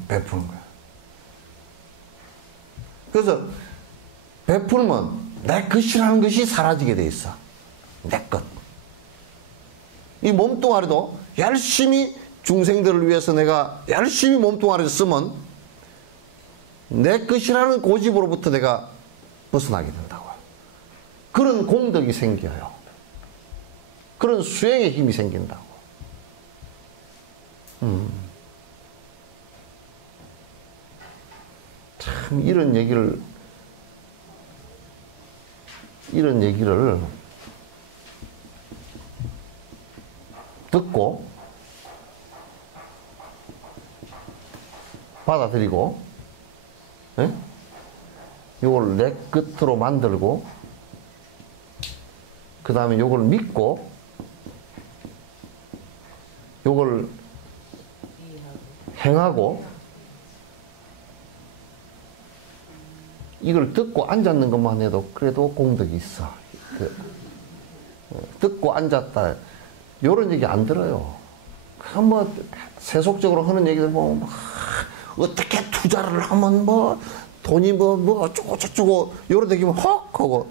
베푸는 거예요. 그래서 베풀면 내 것이라는 것이 사라지게 돼 있어. 내 것. 이 몸뚱아리도 열심히 중생들을 위해서 내가 열심히 몸뚱아리를 쓰면 내 것이라는 고집으로부터 내가 벗어나게 된다고요. 그런 공덕이 생겨요. 그런 수행의 힘이 생긴다고. 참 이런 얘기를 듣고 받아들이고, 예? 이걸 내 끝으로 만들고, 그 다음에 이걸 믿고, 이걸 행하고, 이걸 듣고 앉았는 것만 해도 그래도 공덕이 있어. 듣고 앉았다. 이런 얘기 안 들어요. 그냥 뭐 세속적으로 하는 얘기들 보면 뭐 어떻게 투자를 하면 뭐 돈이 뭐 어쩌고 요런 얘기면 헉 하고,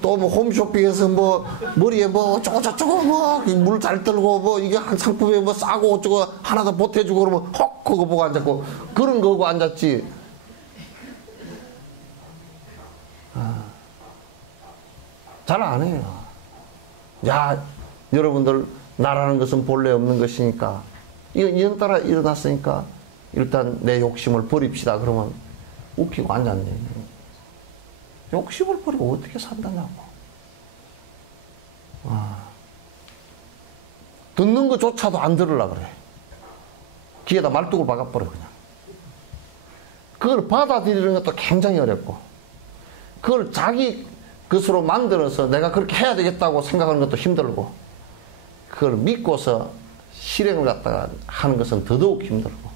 또 뭐 홈쇼핑에서 뭐 머리에 뭐 어쩌고 뭐 물 잘 들고 뭐 이게 한 상품에 뭐 싸고 어쩌고 하나 더 보태주고 그러면 헉 하고 보고 앉았고, 그런 거 하고 앉았지. 잘 안 해요. 야, 여러분들, 나라는 것은 본래 없는 것이니까, 이런 따라 일어났으니까 일단 내 욕심을 버립시다. 그러면 웃기고 앉았네. 욕심을 버리고 어떻게 산다냐고. 듣는 것조차도 안 들으려고 그래. 귀에다 말뚝을 박아버려 그냥. 그걸 받아들이는 것도 굉장히 어렵고, 그걸 자기 것으로 만들어서 내가 그렇게 해야 되겠다고 생각하는 것도 힘들고, 그걸 믿고서 실행을 갖다가 하는 것은 더더욱 힘들고,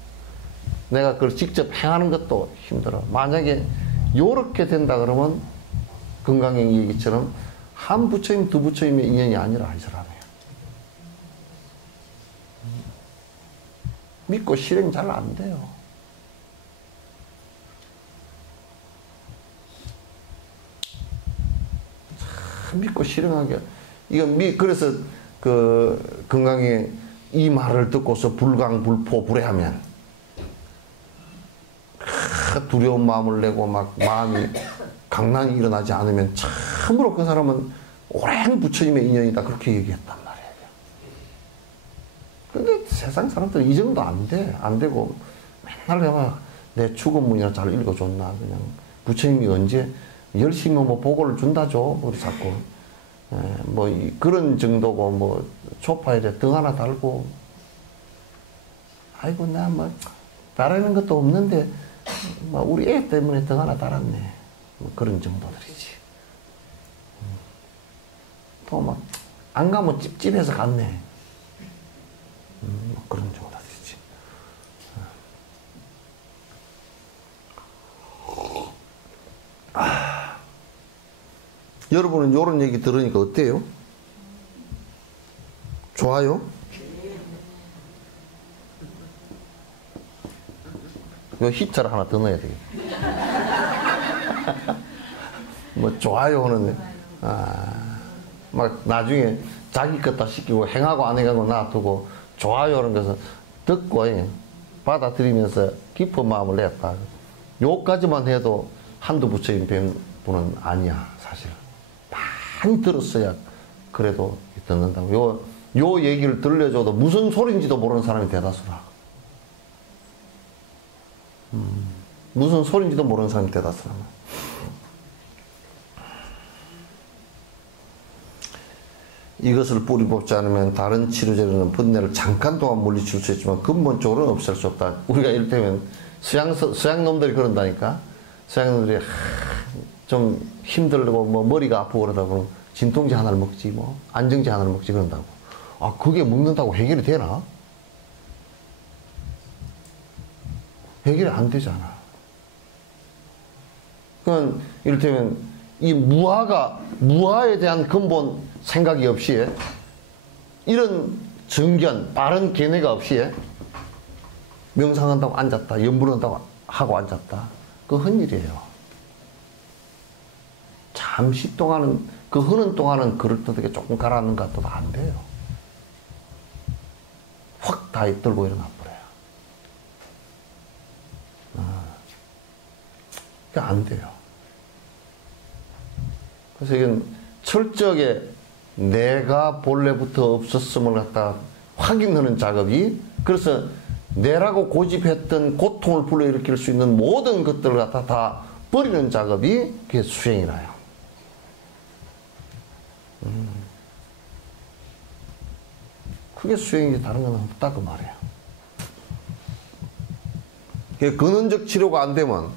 내가 그걸 직접 행하는 것도 힘들어. 만약에 요렇게 된다 그러면 건강행 얘기처럼 한 부처님 두 부처님의 인연이 아니라 이 사람이에요. 믿고 실행 잘 안 돼요. 참 믿고 실행하게. 그래서 그 건강에 이 말을 듣고서 불강불포 불해하면 두려운 마음을 내고 막 마음이 강난이 일어나지 않으면 참으로 그 사람은 오랜 부처님의 인연이다, 그렇게 얘기했단 말이에요. 근데 세상 사람들은 이 정도 안 돼. 안 되고 맨날 내가 내 축원문이나 잘 읽어줬나, 그냥 부처님이 언제 열심히 뭐 보고를 준다죠, 우리 자꾸. 뭐 그런 정도고, 뭐 초파에 등 하나 달고, 아이고 나 뭐 달아는 것도 없는데 뭐 우리 애 때문에 등 하나 달았네, 뭐 그런 정도들이지. 또 막 안 가면 찝찝해서 갔네, 뭐 그런 정도들이지. 여러분은 이런 얘기 들으니까 어때요? 좋아요? 요 히터를 하나 더 넣어야 되겠다. 뭐 좋아요 하는데, 막 나중에 자기 것 다 시키고 행하고 안 행하고 놔두고 좋아요 하는 것은 듣고 받아들이면서 깊은 마음을 냈다. 요까지만 해도 한두 부처님 뵌 분은 아니야, 사실. 많이 들었어야 그래도 듣는다고. 요 얘기를 들려줘도 무슨 소리인지도 모르는 사람이 대다수라. 무슨 소리인지도 모르는 사람이 대다수라. 이것을 뿌리 뽑지 않으면 다른 치료제로는 번뇌를 잠깐 동안 물리칠 수 있지만 근본적으로는 없앨 수 없다. 우리가 이를테면 서양 놈들이 그런다니까. 서양 놈들이 좀 힘들고 뭐 머리가 아프고 그러다 보면 진통제 하나를 먹지, 뭐 안정제 하나를 먹지 그런다고. 그게 먹는다고 해결이 되나? 해결이 안 되잖아. 그건 이를테면 이 무아에 대한 근본 생각이 없이 이런 정견, 바른 견해가 없이 명상한다고 앉았다, 염불한다고 하고 앉았다. 그거 헛일이에요. 잠시 동안은, 그 흐는 동안은 그럴듯하게 조금 가라앉는 것 같아도 안 돼요. 확 다 들고 일어나 버려요. 그게 안 돼요. 그래서 이건 철저하게 내가 본래부터 없었음을 갖다 확인하는 작업이, 그래서 내라고 고집했던 고통을 불러일으킬 수 있는 모든 것들을 갖다 다 버리는 작업이 그게 수행이라요. 그게 수행이지 다른 건 없다 그 말이에요. 근원적 치료가 안 되면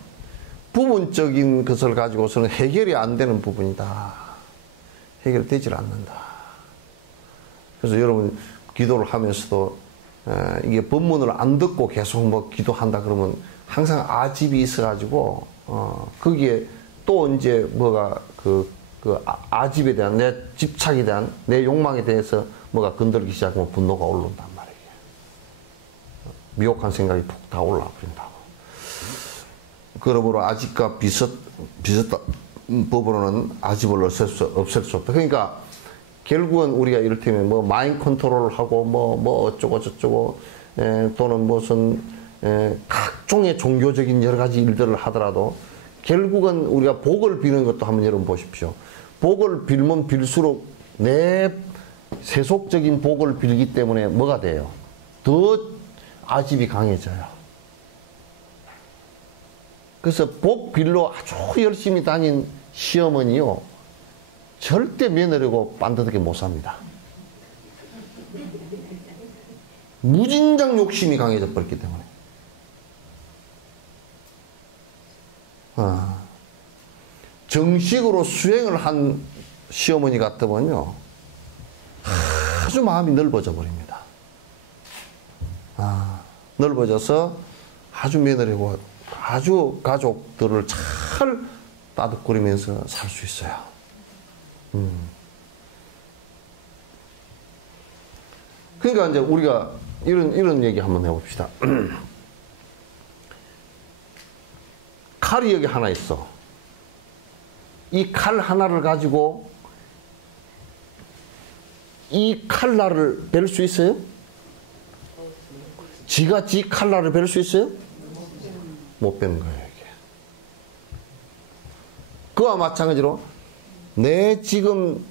부분적인 것을 가지고서는 해결이 안 되는 부분이다. 해결되질 않는다. 그래서 여러분 기도를 하면서도 이게 법문을 안 듣고 계속 뭐 기도한다 그러면 항상 아집이 있어가지고 거기에 또 이제 뭐가 아집에 대한 내 집착에 대한 내 욕망에 대해서 뭐가 건들기 시작하면 분노가 올라온단 말이에요. 미혹한 생각이 푹 다 올라와 버린다고. 그러므로 아집과 비슷한 법으로는 아집을 없앨 수 없다. 그러니까 결국은 우리가 이를테면 뭐 마인 컨트롤을 하고 뭐 어쩌고 저쩌고 또는 무슨 각종의 종교적인 여러 가지 일들을 하더라도 결국은 우리가 복을 비는 것도 한번 여러분 보십시오. 복을 빌면 빌수록 내 세속적인 복을 빌기 때문에 뭐가 돼요? 더 아집이 강해져요. 그래서 복 빌러 아주 열심히 다닌 시어머니요, 절대 며느리고 반듯하게 못 삽니다. 무진장 욕심이 강해져 버렸기 때문에. 정식으로 수행을 한 시어머니 같으면요, 아주 마음이 넓어져 버립니다. 넓어져서 아주 며느리고 아주 가족들을 잘 따뜻거리면서 살 수 있어요. 그러니까 이제 우리가 이런 얘기 한번 해봅시다. 칼이 여기 하나 있어. 이 칼 하나를 가지고 이 칼날을 벨 수 있어요? 지가 지 칼날을 벨 수 있어요? 못 베는 거예요, 이게. 그와 마찬가지로 내 지금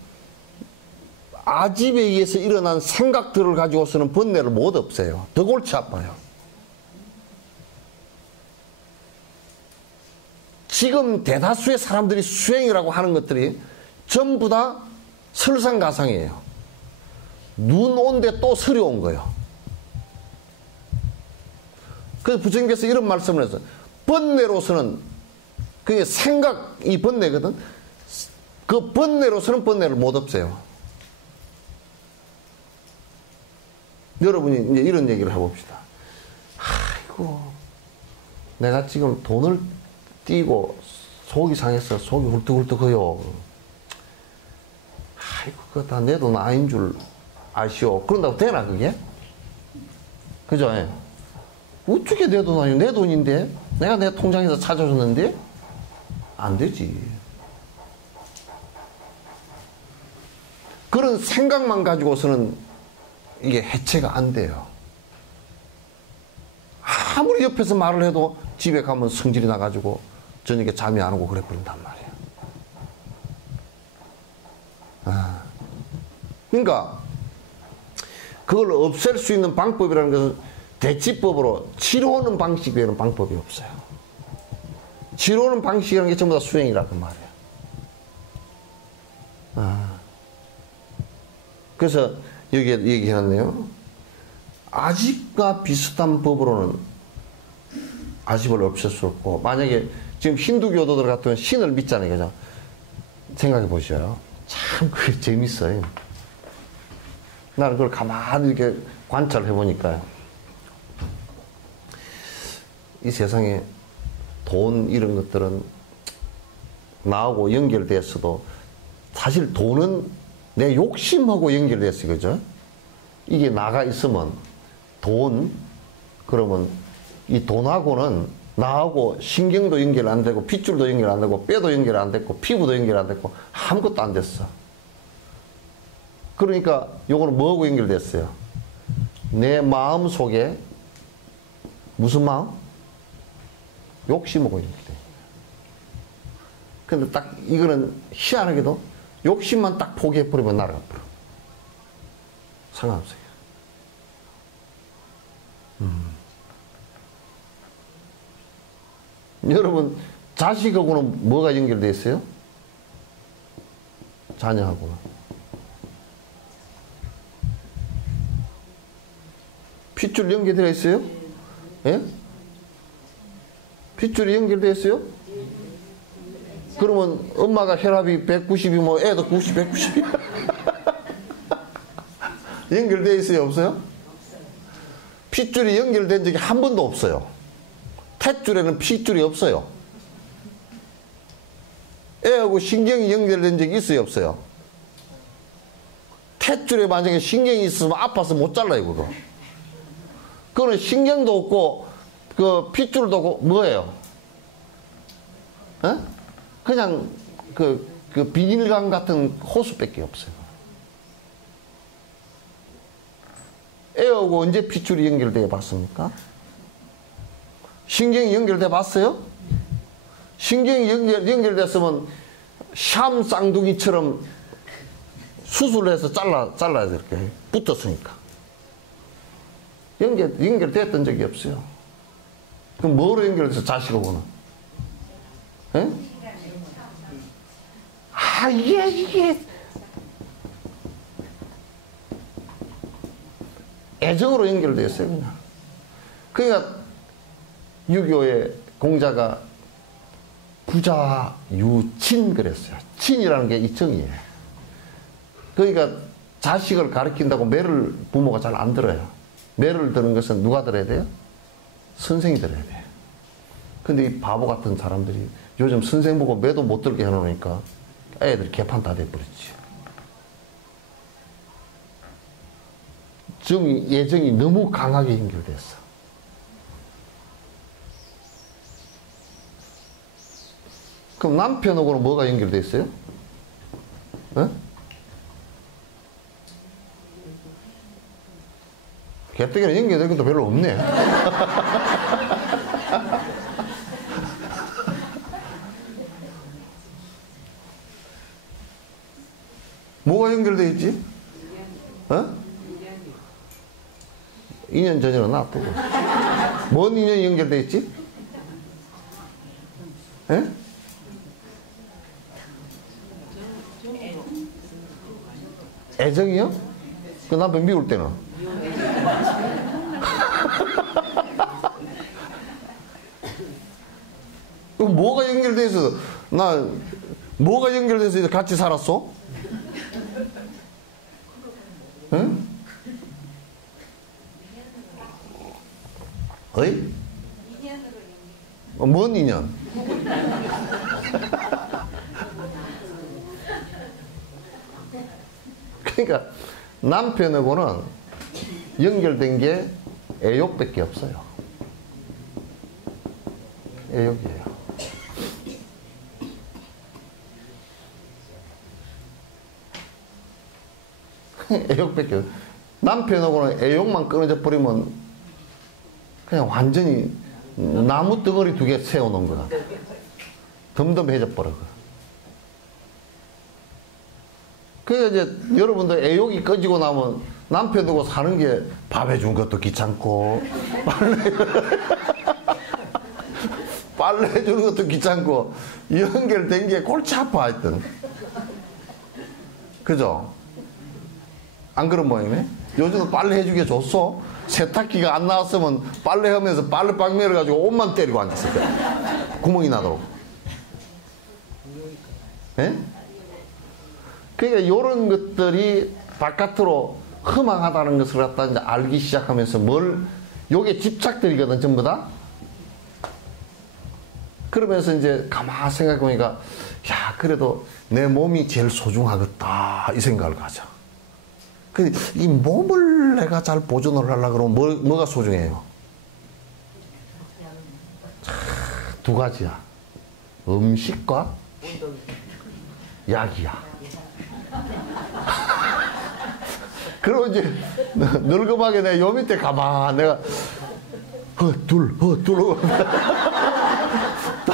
아집에 의해서 일어난 생각들을 가지고서는 번뇌를 못 없애요. 더 골치 아파요. 지금 대다수의 사람들이 수행이라고 하는 것들이 전부 다 설상가상이에요. 눈 온데 또 설이 온 거예요. 그래서 부처님께서 이런 말씀을 해서 번뇌로서는 그게 생각이 번뇌거든. 그 번뇌로서는 번뇌를 못 없애요. 여러분이 이제 이런 얘기를 해봅시다. 아이고, 내가 지금 돈을 띄고 속이 상해서 속이 훌떡훌떡해요. 아이고, 그거 다 내 돈 아닌 줄 아시오. 그런다고 되나, 그게? 그죠? 어떻게 내 돈 아니오? 내 돈인데? 내가 내 통장에서 찾아줬는데? 안 되지. 그런 생각만 가지고서는 이게 해체가 안 돼요. 아무리 옆에서 말을 해도 집에 가면 성질이 나가지고 저녁에 잠이 안 오고 그래 버린단 말이에요. 그러니까 그걸 없앨 수 있는 방법이라는 것은 대치법으로 치료하는 방식 외에는 방법이 없어요. 치료하는 방식이라는 게 전부 다 수행이라고 말이에요. 그래서 여기에 얘기해놨네요. 아집과 비슷한 법으로는 아집을 없앨 수 없고, 만약에 지금 힌두교도들 같은 신을 믿잖아요. 그죠? 생각해 보셔요. 참 그게 재밌어요. 나는 그걸 가만히 이렇게 관찰해 보니까요. 이 세상에 돈 이런 것들은 나하고 연결됐어도 사실 돈은 내 욕심하고 연결됐어요. 그죠? 이게 나가 있으면 그러면 이 돈하고는 나하고 신경도 연결 안 되고 핏줄도 연결 안 되고 뼈도 연결 안 됐고 피부도 연결 안 됐고 아무것도 안 됐어. 그러니까 요거는 뭐하고 연결됐어요? 내 마음 속에 무슨 마음? 욕심하고 연결돼. 근데 딱 이거는 희한하게도 욕심만 딱 포기해버리면 날아가 버려. 상관없어요. 여러분 자식하고는 뭐가 연결되어 있어요? 자녀하고는 핏줄 연결되어 있어요? 예? 핏줄이 연결되어 있어요? 그러면 엄마가 혈압이 190이면 뭐 애도 90, 190 연결되어 있어요? 없어요? 핏줄이 연결된 적이 한 번도 없어요. 탯줄에는 핏줄이 없어요. 애하고 신경이 연결된 적이 있어요? 없어요? 탯줄에 만약에 신경이 있으면 아파서 못 잘라요, 그거. 그거는 신경도 없고, 그 핏줄도 없고, 뭐예요? 에? 그냥 그 비닐감 같은 호수밖에 없어요. 애하고 언제 핏줄이 연결되어 봤습니까? 신경이 연결돼 봤어요? 신경이 연결됐으면 샴 쌍둥이처럼 수술해서 잘라야 될 게 붙었으니까. 연결됐던 적이 없어요. 그럼 뭐로 연결돼서 자식하고는? 예? 아, 이게 애정으로 연결되어 있어요, 그냥. 그러니까 유교의 공자가 부자 유친 그랬어요. 친이라는 게 이정이에요. 그러니까 자식을 가르친다고 매를 부모가 잘 안 들어요. 매를 드는 것은 누가 들어야 돼요? 선생이 들어야 돼요. 근데 이 바보 같은 사람들이 요즘 선생 보고 매도 못 들게 해놓으니까 애들이 개판 다 돼버렸지. 예정이 너무 강하게 연결됐어. 그럼 남편하고는 뭐가 연결돼 있어요? 어? 개떡이랑 연결된 것도 별로 없네. 뭐가 연결돼 있지? 어? 2년 전에는 놔두고. 뭔 인연이 연결돼 있지? 예? 애정이요? 그 남편 미울 때는? 그럼 뭐가 연결돼 있어? 뭐가 연결돼서 같이 살았어? 응? 어이? 뭔 인연? 그러니까 남편하고는 연결된 게 애욕밖에 없어요. 애욕이에요. 애욕밖에 없어요. 남편하고는 애욕만 끊어져 버리면 그냥 완전히 나무 덩어리 2개 세워놓은 거야. 덤덤해져 버려. 그러니까 이제 여러분들 애욕이 꺼지고 나면 남편 두고 사는 게 밥 해준 것도 귀찮고 빨래 해주는 것도 귀찮고 연결된 게 골치 아파 하여튼. 그죠? 안 그런 모양이네? 요즘은 빨래 해주기에 줬어? 세탁기가 안 나왔으면 빨래하면서 빨래방 밀어가지고 옷만 때리고 앉았을 거야. 구멍이 나도록. 예? 그러니까 이런 것들이 바깥으로 허망하다는 것을 갖다 이제 알기 시작하면서 요게 집착들이거든, 전부 다. 그러면서 이제 가만 생각해보니까, 야, 그래도 내 몸이 제일 소중하겠다, 이 생각을 가져. 이 몸을 내가 잘 보존을 하려고 그러면 뭐가 소중해요? 두 가지야. 음식과 약이야. 그리고 이제 늙음하게 내가 요 밑에 가만 내가 둘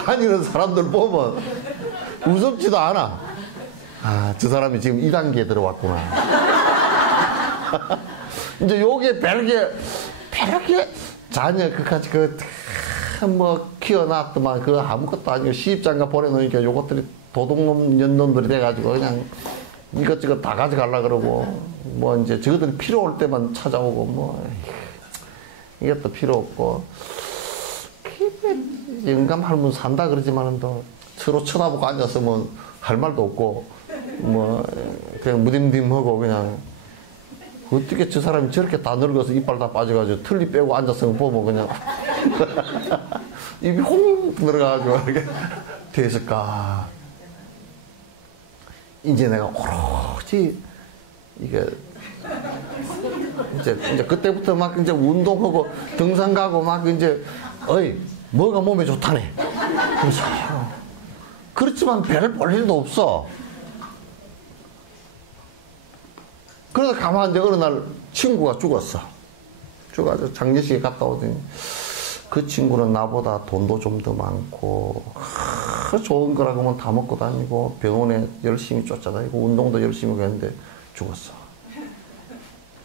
다니는 사람들 보면 무섭지도 않아. 아, 저 사람이 지금 2단계에 들어왔구나. 이제 요게 별게 자녀 그까지 뭐 키워놨더만 그 아무것도 아니고 시집장가 보내놓으니까 요것들이 도둑놈 년놈들이 돼가지고 그냥 이것저것 다 가져가려 그러고 뭐 이제 저것들이 필요 올 때만 찾아오고 뭐 이것도 필요 없고 영감 할머니 산다 그러지만은 또 서로 쳐다보고 앉아서 뭐 할 말도 없고 뭐 그냥 무딤딤하고 그냥 어떻게 저 사람이 저렇게 다 늙어서 이빨 다 빠져가지고 틀니 빼고 앉아서 보면 그냥 입이 홍 들어가가지고 이렇게 돼 있을까. 이제 내가 오로지 이게 이제 그때부터 막 이제 운동하고 등산 가고 막 이제 어이 뭐가 몸에 좋다네. 그래서 그렇지만 별 볼 일도 없어. 그래서 가만히 이제 어느 날 친구가 죽었어. 죽어서 장례식에 갔다 오더니 그 친구는 나보다 돈도 좀 더 많고 좋은 거라고 하면 다 먹고 다니고 병원에 열심히 쫓아다니고 운동도 열심히 했는데 죽었어.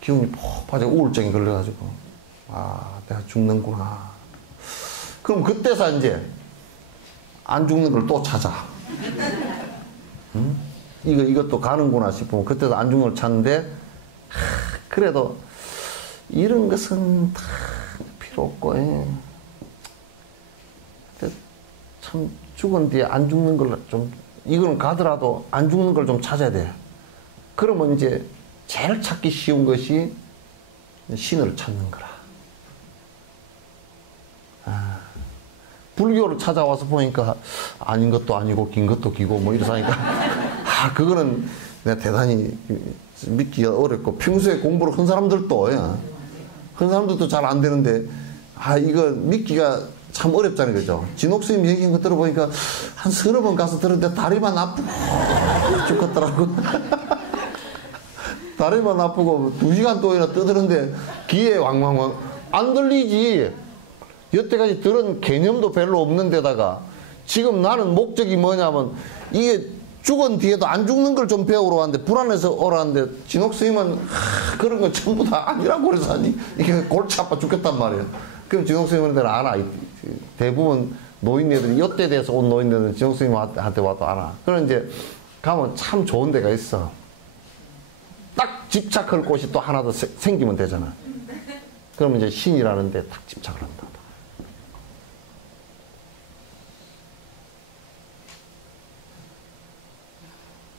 기운이 폭 빠져 우울증이 걸려가지고 아 내가 죽는구나. 그럼 그때서 이제 안 죽는 걸 또 찾아. 응? 이것도 가는구나 싶으면 그때도 안 죽는 걸 찾는데 그래도 이런 것은 다 필요 없고 참 죽은 뒤에 안 죽는 걸 좀 이건 가더라도 안 죽는 걸 좀 찾아야 돼. 그러면 이제 제일 찾기 쉬운 것이 신을 찾는 거라. 불교를 찾아와서 보니까 아닌 것도 아니고 긴 것도 기고 뭐 이러니까 그거는 내가 대단히 믿기가 어렵고 평소에 공부를 한 사람들도 잘 안 되는데 이거 믿기가 참 어렵다는 거죠. 진옥 스님 얘기한 거 들어보니까 한 서너 번 가서 들었는데 다리만 아프고 죽겠더라고. 다리만 아프고 2시간 동안이나 떠드는데 귀에 왕왕왕 안 들리지. 여태까지 들은 개념도 별로 없는 데다가 지금 나는 목적이 뭐냐면 이게 죽은 뒤에도 안 죽는 걸 좀 배우러 왔는데 불안해서 오라는데 진옥 스님은 그런 거 전부 다 아니라고 그래서 이게 골치 아파 죽겠단 말이에요. 그럼 진옥 스님한테는 알아. 대부분 노인네들이 이때 돼서 온 노인네들은 진옥 스님한테 와도 알아. 그럼 이제 가면 참 좋은 데가 있어. 딱 집착할 곳이 또 하나 더 생기면 되잖아. 그러면 이제 신이라는 데 딱 집착을 한다.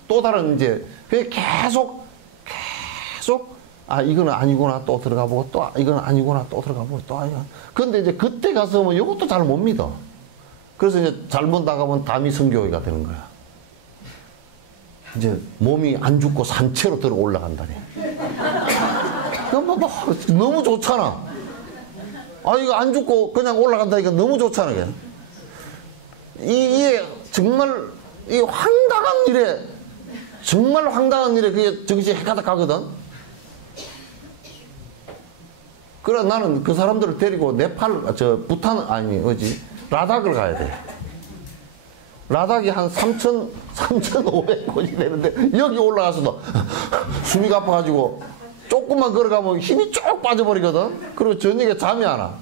또 다른 이제 계속 이거는 아니구나 또 들어가 보고 또 이거는 아니구나 또 들어가 보고 또 아니구나. 근데 이제 그때 가서 뭐 이것도 잘 못 믿어. 그래서 이제 잘못 나가면 담이 성교회가 되는 거야. 이제 몸이 안 죽고 산채로 들어 올라간다니. 너무 좋잖아. 이거 안 죽고 그냥 올라간다니까 너무 좋잖아. 이게 정말 이 황당한 일에 정말 황당한 일에 그게 정신이 해가닥 가거든. 그래 나는 그 사람들을 데리고 부탄 라닥을 가야 돼. 라닥이 한 3,500곳이 되는데 여기 올라가서도 숨이 가빠가지고 조금만 걸어가면 힘이 쭉 빠져버리거든. 그리고 저녁에 잠이 안 와.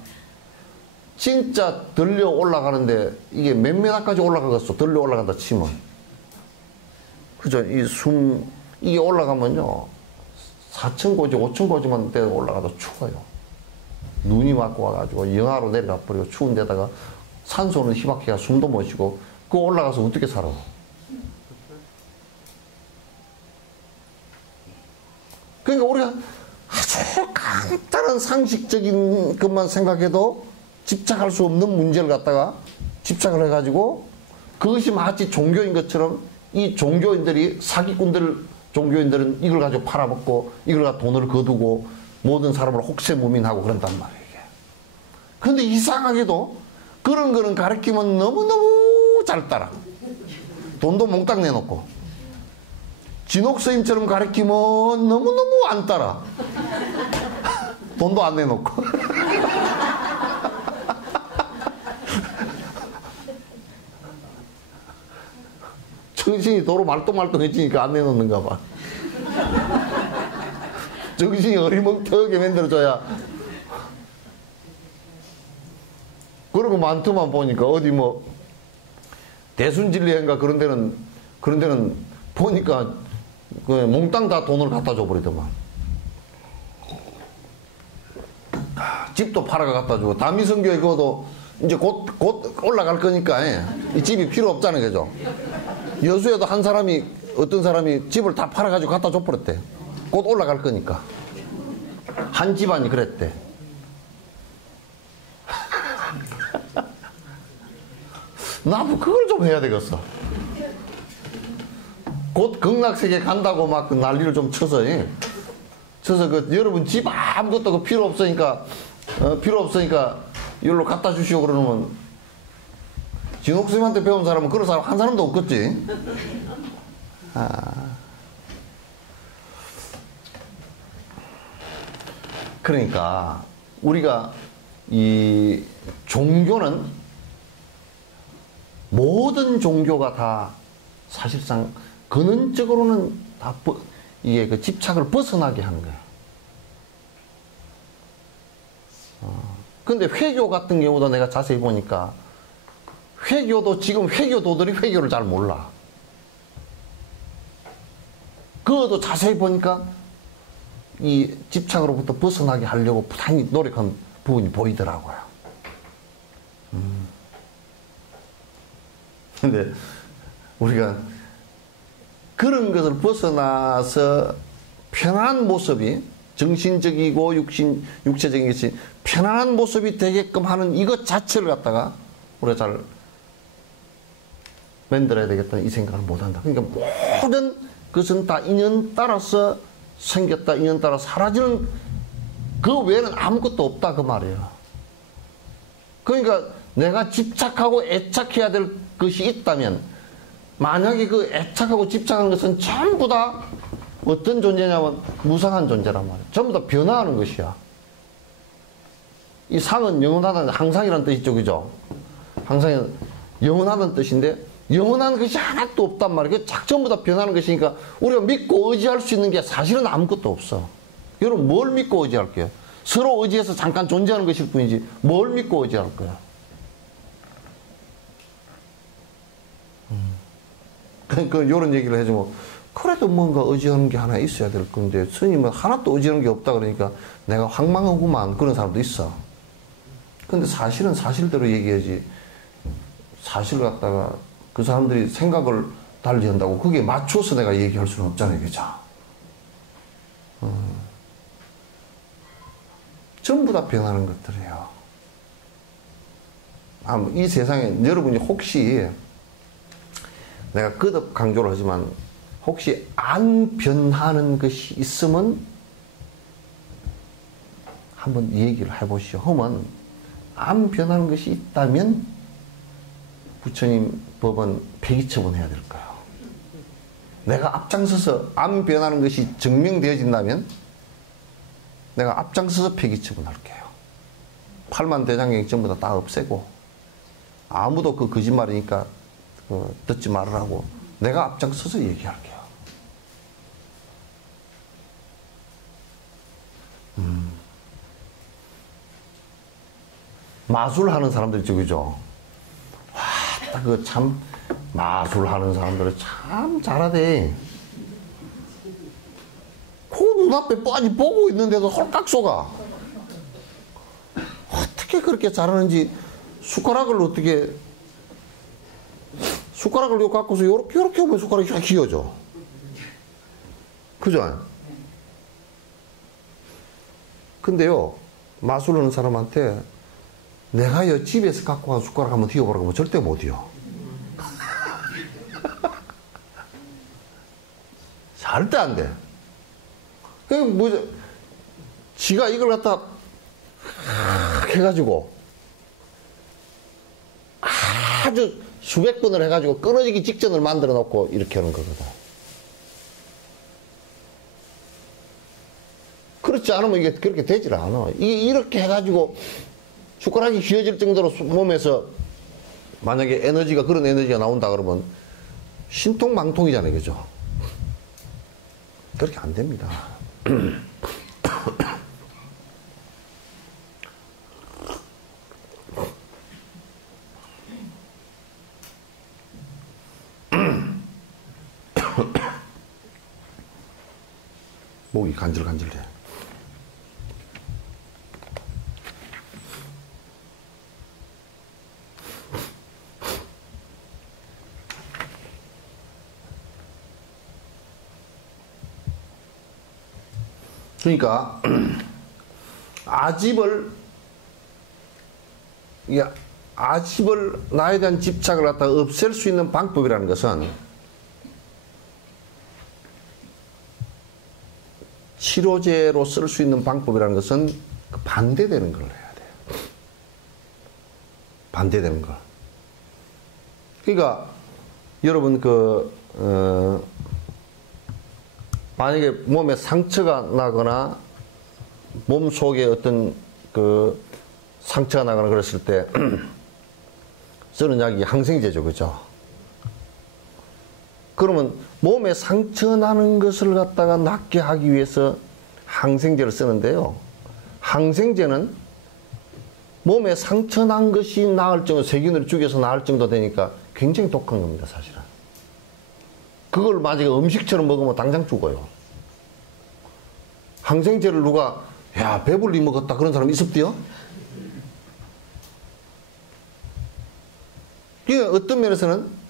진짜 들려 올라가는데 이게 몇 메다까지 올라가겠어. 들려 올라간다 치면. 그죠? 이게 올라가면요. 4,000고지, 5,000고지만 돼 올라가도 추워요. 눈이 맞고 와가지고 영하로 내려가 버리고 추운 데다가 산소는 희박해야 숨도 못 쉬고 그거 올라가서 어떻게 살아? 그러니까 우리가 아주 간단한 상식적인 것만 생각해도 집착할 수 없는 문제를 갖다가 집착을 해가지고 그것이 마치 종교인 것처럼 이 종교인들이 종교인들은 이걸 가지고 팔아먹고 이걸 가지고 돈을 거두고 모든 사람을 혹세무민하고 그런단 말이에요. 그런데 이상하게도 그런 거는 가르치면 너무너무 잘 따라. 돈도 몽땅 내놓고. 진옥스님처럼 가르치면 너무너무 안 따라. 돈도 안 내놓고. 정신이 도로 말똥말똥해지니까 안 내놓는가 봐. 정신이 어리멍텅하게 만들어줘야. 그리고 많더만 보니까 어디 뭐 대순진리회인가 그런 데는 보니까 그 몽땅 다 돈을 갖다 줘버리더만. 집도 팔아가 갖다 주고 다미성교회 그것도 이제 곧 올라갈 거니까 이 집이 필요 없잖아요, 그죠? 여수에도 어떤 사람이 집을 다 팔아가지고 갖다 줘버렸대. 곧 올라갈 거니까. 한 집안이 그랬대. 나도 그걸 좀 해야 되겠어. 곧 극락세계 간다고 막 그 난리를 좀 쳐서 여러분 집 아무것도 필요 없으니까 이걸로 갖다 주시오 그러면 진옥스님한테 배운 사람은 그런 사람 한 사람도 없겠지. 그러니까 우리가 이 종교는 모든 종교가 다 사실상 근원적으로는 다 이게 그 집착을 벗어나게 하는 거예요. 근데 회교 같은 경우도 내가 자세히 보니까 회교도 지금 회교도들이 회교를 잘 몰라. 그것도 자세히 보니까 이 집착으로부터 벗어나게 하려고 부단히 노력한 부분이 보이더라고요. 근데 우리가 그런 것을 벗어나서 편안한 모습이 정신적이고 육체적인 것이 편안한 모습이 되게끔 하는 이것 자체를 갖다가 우리가 잘 만들어야 되겠다는 이 생각을 못한다. 그러니까 모든 것은 다 인연 따라서 생겼다, 인연 따라 사라지는 그 외에는 아무것도 없다 그 말이에요. 그러니까 내가 집착하고 애착해야 될 것이 있다면 만약에 그 애착하고 집착하는 것은 전부 다 어떤 존재냐면 무상한 존재란 말이에요. 전부 다 변화하는 것이야. 이 상은 영원하다는 항상이라는 뜻이죠, 그죠? 항상은 영원하다는 뜻인데 영원한 것이 하나도 없단 말이에요. 전부 다 변하는 것이니까 우리가 믿고 의지할 수 있는 게 사실은 아무것도 없어. 여러분 뭘 믿고 의지할게요? 서로 의지해서 잠깐 존재하는 것일 뿐이지 뭘 믿고 의지할 거야? 그러니까 이런 얘기를 해주면 그래도 뭔가 의지하는 게 하나 있어야 될 건데 스님은 하나도 의지하는 게 없다 그러니까 내가 황망하구만 그런 사람도 있어. 근데 사실은 사실대로 얘기하지 사실을 갖다가 그 사람들이 생각을 달리 한다고 그게 맞춰서 내가 얘기할 수는 없잖아요, 그죠? 전부 다 변하는 것들이에요. 이 세상에 여러분이 혹시 내가 거듭 강조를 하지만 혹시 안 변하는 것이 있으면 한번 얘기를 해보시오. 하면 안 변하는 것이 있다면 부처님 법은 폐기처분해야 될 거예요. 내가 앞장서서 안 변하는 것이 증명되어진다면 내가 앞장서서 폐기처분할게요. 팔만대장경 전부 다 없애고 아무도 그 거짓말이니까 듣지 말으라고 내가 앞장서서 얘기할게요. 마술하는 사람들 있죠, 그죠? 와, 그 참 마술하는 사람들은 참 잘하대. 그 눈앞에 뻔히 보고 있는데도 홀딱 속아. 어떻게 그렇게 잘하는지 숟가락을 요 갖고서 요렇게 하면 숟가락이 쫙 휘어져. 그죠? 근데요, 마술하는 사람한테 내가 여 집에서 갖고 간 숟가락 한번 휘어보라고 하면 절대 못 휘어. 절대 안 돼. 지가 이걸 갖다 해가지고 아주 수백 번을 해가지고 끊어지기 직전을 만들어 놓고 이렇게 하는 거거든. 그렇지 않으면 이게 그렇게 되질 않아. 이게 이렇게 해가지고 숟가락이 휘어질 정도로 몸에서 만약에 에너지가, 그런 에너지가 나온다 그러면 신통망통이잖아요. 그죠? 그렇게 안 됩니다. 목이 간질간질해. 그러니까 아집을 나에 대한 집착을 갖다 없앨 수 있는 방법이라는 것은 치료제로 쓸 수 있는 방법이라는 것은 반대되는 걸 해야 돼요. 반대되는 걸. 그러니까 여러분 만약에 몸에 상처가 나거나 몸 속에 어떤 상처가 나거나 그랬을 때 쓰는 약이 항생제죠. 그죠? 그러면 몸에 상처 나는 것을 갖다가 낫게 하기 위해서 항생제를 쓰는데요. 항생제는 몸에 상처 난 것이 나을 정도, 세균을 죽여서 나을 정도 되니까 굉장히 독한 겁니다, 사실은. 그걸 만약에 음식처럼 먹으면 당장 죽어요. 항생제를 누가, 야, 배불리 먹었다 그런 사람 있었대요? 이게 어떤 면에서는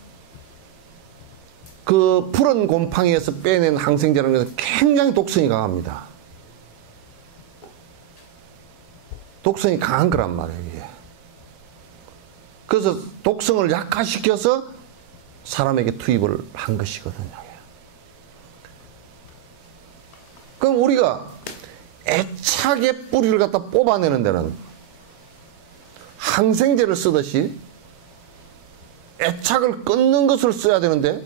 그 푸른 곰팡이에서 빼낸 항생제라는 것은 굉장히 독성이 강합니다. 독성이 강한 거란 말이에요, 이게. 그래서 독성을 약화시켜서 사람에게 투입을 한 것이거든요. 그럼 우리가 애착의 뿌리를 갖다 뽑아내는 데는 항생제를 쓰듯이 애착을 끊는 것을 써야 되는데,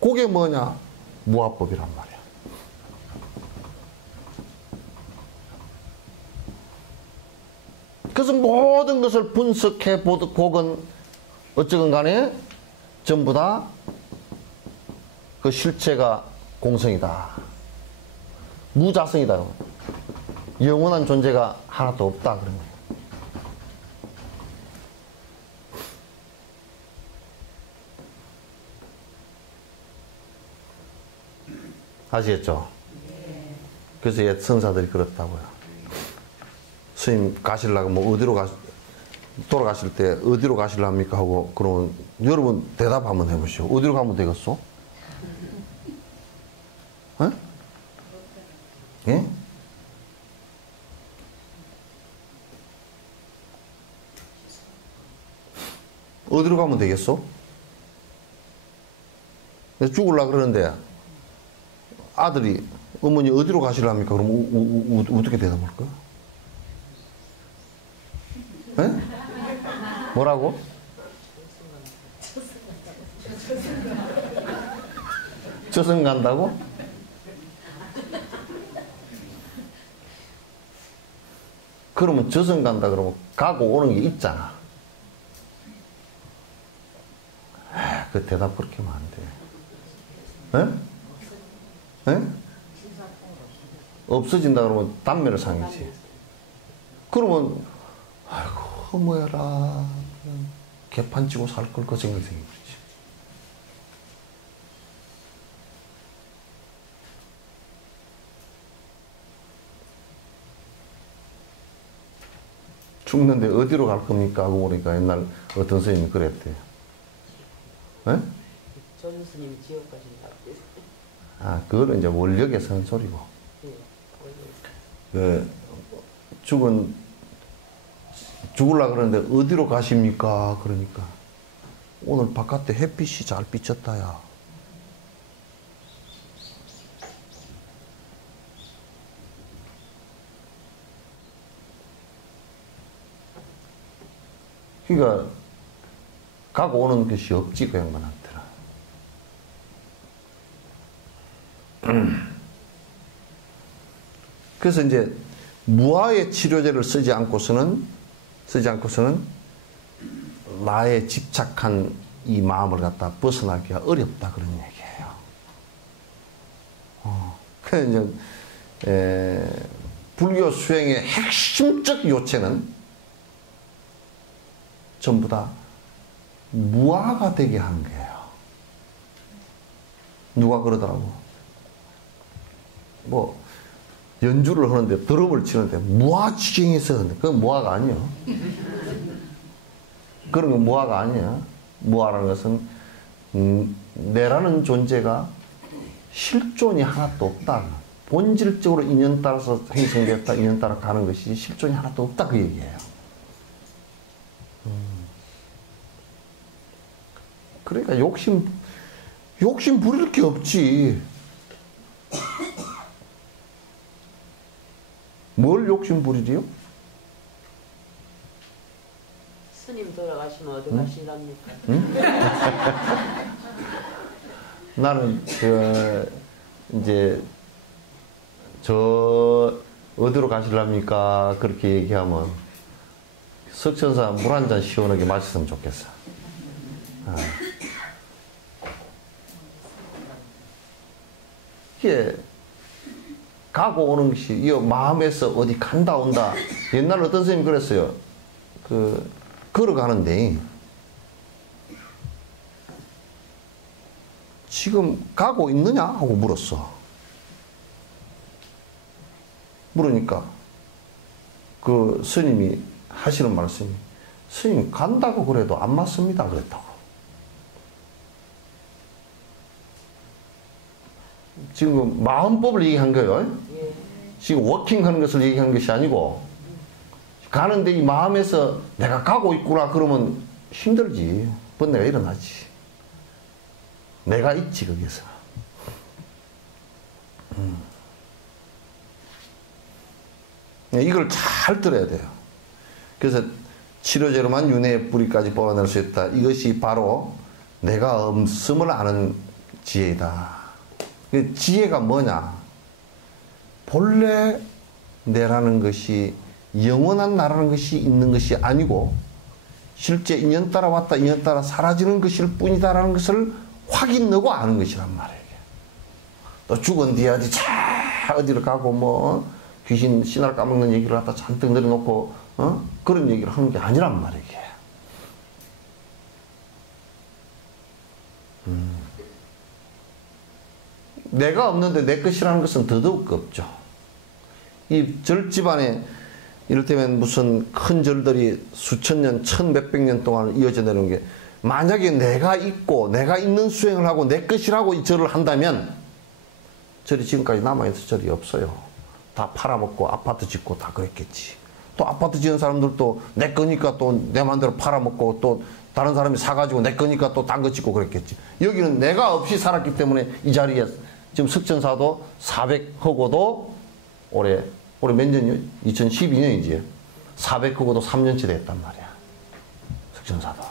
그게 뭐냐? 무화법이란 말이야. 그래서 모든 것을 분석해 보건 어쩌건 간에 전부 다 그 실체가 공성이다. 무자성이다. 영원한 존재가 하나도 없다. 그런 거예요. 아시겠죠? 그래서 옛 선사들이 그렇다고요. 스님 가시려고 뭐 돌아가실 때 어디로 가시랍니까 하고 그러면 여러분 대답 한번 해보시오. 어디로 가면 되겠소? 에? 예? 어디로 가면 되겠소? 죽으려고 그러는데 아들이 어머니 어디로 가시랍니까? 그럼 어떻게 대답할 거야? 에? 뭐라고? 저승 간다고? 그러면 저승 간다 그러면 가고 오는 게 있잖아. 그 대답 그렇게 하면 안 돼. 에? 에? 없어진다 그러면 단매를 상이지. 그러면 아이고 허무해라. 개판 치고 살 걸 그 생각이 생기지. 죽는데 어디로 갈 겁니까? 하고 보니까 옛날 어떤 스님이 그랬대. 에? 전 스님이 지옥 가신다고. 아, 그거는 이제 원력에서 한 소리고. 네, 그, 죽은 죽으려고 그러는데 어디로 가십니까? 그러니까 오늘 바깥에 햇빛이 잘 비쳤다 야. 그러니까 가고 오는 것이 없지 그 양반한테는. 그래서 이제 무아의 치료제를 쓰지 않고서는 나의 집착한 이 마음을 갖다 벗어나기가 어렵다 그런 얘기예요. 그래서 이제 불교 수행의 핵심적 요체는 전부 다 무아가 되게 하는 거예요. 누가 그러더라고. 뭐 연주를 하는데 드럼을 치는데 무아지경에서 하는데 그건 무아가 아니에요. 그런 건 무아가 아니야. 무아라는 것은 내라는 존재가 실존이 하나도 없다. 본질적으로 인연 따라서 형성되었다. 인연 따라 가는 것이 실존이 하나도 없다. 그 얘기예요. 그러니까 욕심 부릴 게 없지. 뭘 욕심 부리지요? 스님 돌아가시면 어디 가시랍니까? 나는 이제 저 어디로 가실랍니까? 그렇게 얘기하면 석천사 물 한 잔 시원하게 마셨으면 좋겠어. 이게 가고 오는 것이 이 마음에서 어디 간다 온다. 옛날에 어떤 선생님이 그랬어요. 걸어가는데 지금 가고 있느냐? 하고 물었어. 물으니까 그 스님이 하시는 말씀이 스님 간다고 그래도 안 맞습니다 그랬다고. 지금 마음법을 얘기한 거예요. 예. 지금 워킹하는 것을 얘기한 것이 아니고 가는데 이 마음에서 내가 가고 있구나 그러면 힘들지. 번뇌가 일어나지. 내가 있지 거기서. 이걸 잘 들어야 돼요. 그래서 치료제로만 윤회의 뿌리까지 뽑아낼 수 있다. 이것이 바로 내가 없음을 아는 지혜이다. 지혜가 뭐냐? 본래 내라는 것이 영원한 나라는 것이 있는 것이 아니고 실제 인연 따라 왔다 인연 따라 사라지는 것일 뿐이다라는 것을 확인하고 아는 것이란 말이에요. 또 죽은 뒤에 어디 어디를 가고 뭐 귀신 신알 까먹는 얘기를 갖다 잔뜩 내려놓고 그런 얘기를 하는 게 아니란 말이에요. 내가 없는데 내 것이라는 것은 더더욱 없죠. 이 절집안에 이를테면 무슨 큰 절들이 수천 년, 천 몇백 년 동안 이어져 내려온 게 만약에 내가 있고 내가 있는 수행을 하고 내 것이라고 이 절을 한다면 절이 지금까지 남아있는 절이 없어요. 다 팔아먹고 아파트 짓고 다 그랬겠지. 또 아파트 지은 사람들도 내 거니까 또 내 마음대로 팔아먹고 또 다른 사람이 사가지고 내 거니까 또 딴 거 짓고 그랬겠지. 여기는 내가 없이 살았기 때문에 이 자리에 지금 석천사도 400하고도 올해 몇 년이요? 2012년이지. 400하고도 3년째 됐단 말이야. 석천사도.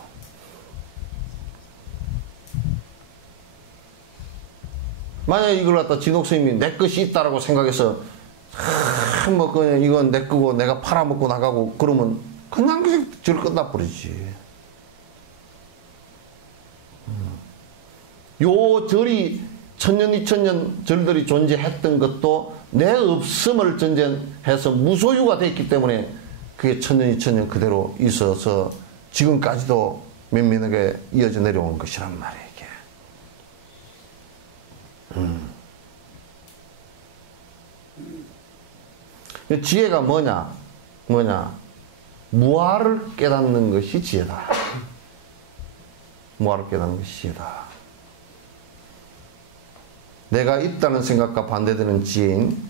만약에 이걸 갖다 진옥스님이 내 것이 있다라고 생각해서 뭐 그냥 이건 내 거고 내가 팔아먹고 나가고 그러면 그냥 절 끝나버리지. 요 절이 천년 이천년 절들이 존재했던 것도 내 없음을 전제해서 무소유가 됐기 때문에 그게 천년 이천년 그대로 있어서 지금까지도 면면하게 이어져 내려온 것이란 말이에요. 이게. 지혜가 뭐냐? 무아를 깨닫는 것이 지혜다. 무아를 깨닫는 것이 지혜다. 내가 있다는 생각과 반대되는 지혜인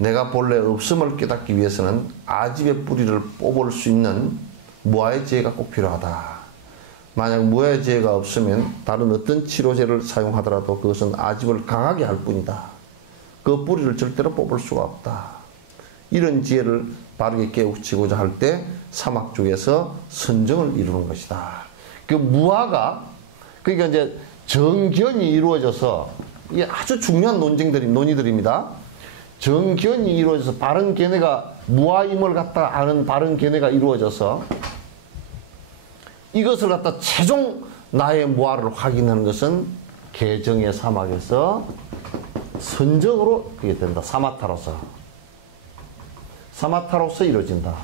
내가 본래 없음을 깨닫기 위해서는 아집의 뿌리를 뽑을 수 있는 무아의 지혜가 꼭 필요하다. 만약 무아의 지혜가 없으면 다른 어떤 치료제를 사용하더라도 그것은 아집을 강하게 할 뿐이다. 그 뿌리를 절대로 뽑을 수가 없다. 이런 지혜를 바르게 깨우치고자 할 때 사막 쪽에서 선정을 이루는 것이다. 그 무아가, 그러니까 이제 정견이 이루어져서, 이게 아주 중요한 논의들입니다. 정견이 이루어져서 바른 견해가, 무아임을 갖다 아는 바른 견해가 이루어져서 이것을 갖다 최종 나의 무아를 확인하는 것은 개정의 사막에서 선정으로 그게 된다. 사마타로서 이루어진다.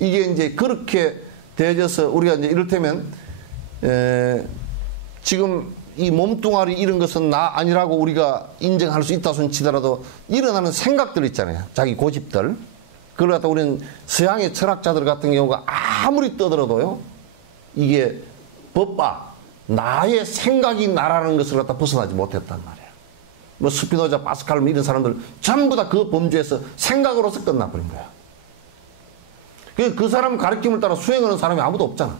이게 이제 그렇게 되어져서 우리가 이제 이를테면 지금 이 몸뚱아리 이런 것은 나 아니라고 우리가 인정할 수 있다 손 치더라도 일어나는 생각들 있잖아요. 자기 고집들. 그걸 갖다 우리는 서양의 철학자들 같은 경우가 아무리 떠들어도요, 이게 나의 생각이 나라는 것을 갖다 벗어나지 못했단 말이에요. 뭐 스피노자, 파스칼 이런 사람들 전부 다 그 범주에서 생각으로서 끝나버린 거야. 그 사람 가르침을 따라 수행하는 사람이 아무도 없잖아.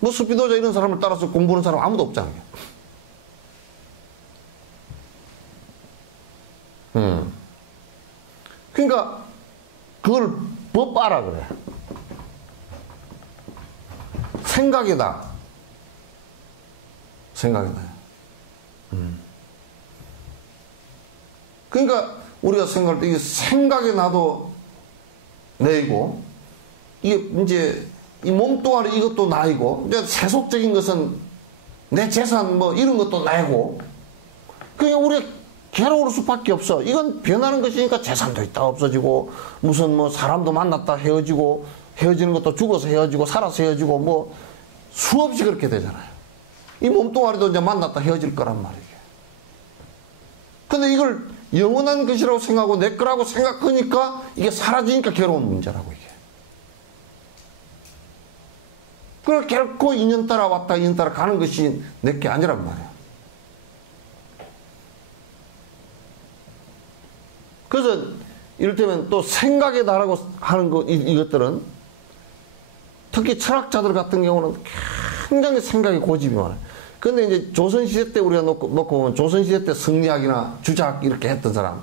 뭐 스피노자 이런 사람을 따라서 공부하는 사람 아무도 없잖아요. 그러니까 그걸 법바라 그래. 생각이다. 그러니까 우리가 생각할 때 이게 생각이 나도 내이고, 이게 이제 이 몸뚱아리 이것도 나이고, 이제 세속적인 것은 내 재산 뭐 이런 것도 나이고, 그냥 우리가 괴로울 수밖에 없어. 이건 변하는 것이니까 재산도 있다 없어지고, 무슨 뭐 사람도 만났다 헤어지고, 헤어지는 것도 죽어서 헤어지고, 살아서 헤어지고, 뭐 수없이 그렇게 되잖아요. 이 몸뚱아리도 이제 만났다 헤어질 거란 말이에요. 근데 이걸 영원한 것이라고 생각하고 내 거라고 생각하니까 이게 사라지니까 괴로운 문제라고 이게. 그걸 결코 인연 따라 왔다 인연 따라 가는 것이 내 게 아니란 말이에요. 그래서 이를테면 또 생각의 나라고 하는 거 이것들은 특히 철학자들 같은 경우는 굉장히 생각이 고집이 많아요. 근데 이제 조선시대 때 우리가 놓고 보면 조선시대 때 성리학이나 주작 이렇게 했던 사람,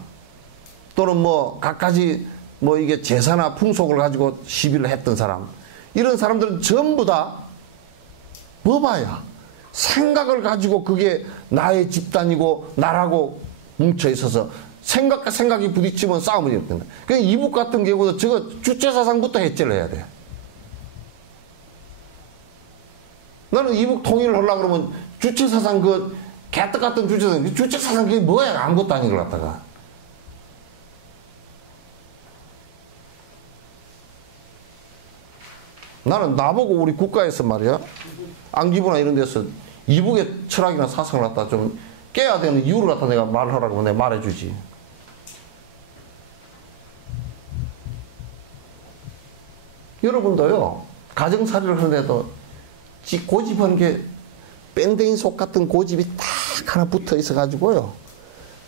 또는 뭐 갖가지 뭐 이게 제사나 풍속을 가지고 시비를 했던 사람, 이런 사람들은 전부 다 법아야. 생각을 가지고 그게 나의 집단이고 나라고 뭉쳐 있어서 생각과 생각이 부딪히면 싸움이 일어난다. 그러니까 이북 같은 경우도 저거 주체사상부터 해체를 해야 돼. 나는 이북 통일을 하려고 그러면 주체사상 그 개떡 같은 주체사상 그게 뭐야? 아무것도 아닌 걸 갖다가. 나는 나보고 우리 국가에서 말이야, 안기부나 이런 데서 이북의 철학이나 사상을 갖다 좀 깨야 되는 이유를 갖다 내가 말을 하라고 내가 말해주지. 여러분도요, 가정살이를 하는데도 지 고집하는 게 밴드인 속 같은 고집이 딱 하나 붙어 있어가지고요,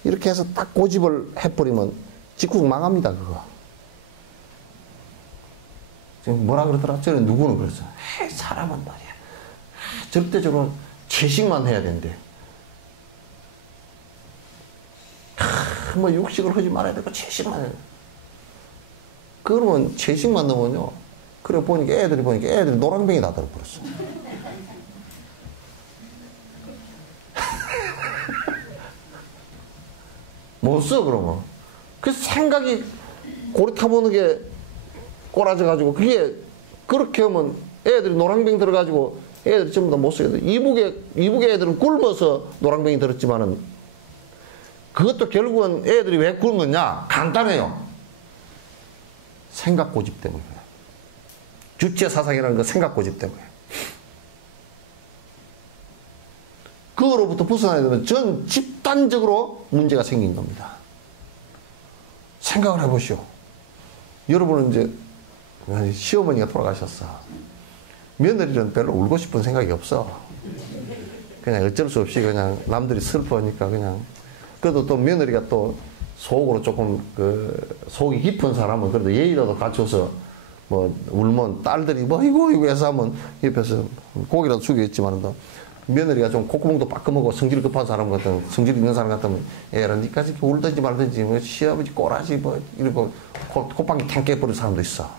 이렇게 해서 딱 고집을 해버리면 직국 망합니다, 그거. 지금 뭐라 그러더라? 저는 누구는 그랬어. 사람은 말이야. 절대적으로 채식만 해야 된대. 뭐 육식을 하지 말아야 되고 채식만 해야 돼. 그러면 채식만 넣으면요, 그래 보니까 애들이 노랑뱅이 다 들어버렸어. 못 써, 그러면. 그래서 생각이 고리 타보는 게 꼬라져가지고, 그게, 그렇게 하면 애들이 노랑뱅이 들어가지고 애들이 전부 다 못 써야 돼. 이북의 애들은 굶어서 노랑뱅이 들었지만은, 그것도 결국은 애들이 왜 굶었냐? 간단해요. 생각 고집 때문이에요. 주체 사상이라는 건 생각 고집 때문에. 그거로부터 벗어나야 되면 전 집단적으로 문제가 생긴 겁니다. 생각을 해보시오. 여러분은 이제 시어머니가 돌아가셨어. 며느리는 별로 울고 싶은 생각이 없어. 그냥 어쩔 수 없이 그냥 남들이 슬퍼하니까 그냥. 그래도 또 며느리가 또 속으로 조금 속이 깊은 사람은 그래도 예의라도 갖춰서 뭐 울면 딸들이 뭐 이거 해서 하면 옆에서 고기라도 숙여있지만 며느리가 좀 콧구멍도 빠끔하고 성질 급한 사람 같은 성질 있는 사람 같으면 애라 니까지 울든지 말든지 뭐 시아버지 꼬라지 뭐 이러고 콧방귀 탕 깨버린 사람도 있어.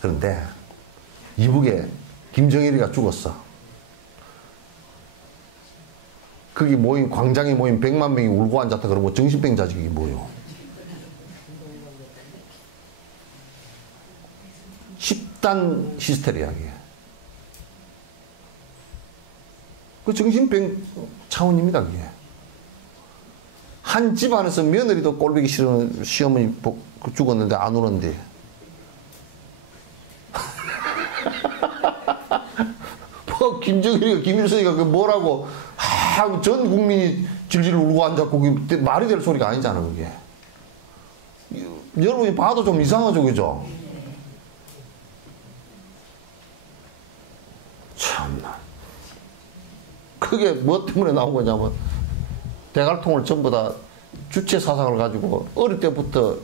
그런데 이북에 김정일이가 죽었어. 거기 모인 광장에 모인 100만 명이 울고 앉았다 그러고 정신병 자식이 뭐요? 집단 히스테리야 이게. 그 정신병 차원입니다 그게. 한 집안에서 며느리도 꼴보기 싫은 시어머니 죽었는데 안 우는데 뭐 김정일이가 김일성이가 그 뭐라고 전 국민이 질질 울고 앉았고 그게 말이 될 소리가 아니잖아 그게. 여러분이 봐도 좀 이상하죠 그죠? 참나. 그게 뭐 때문에 나온 거냐면 대갈통을 전부 다 주체 사상을 가지고 어릴 때부터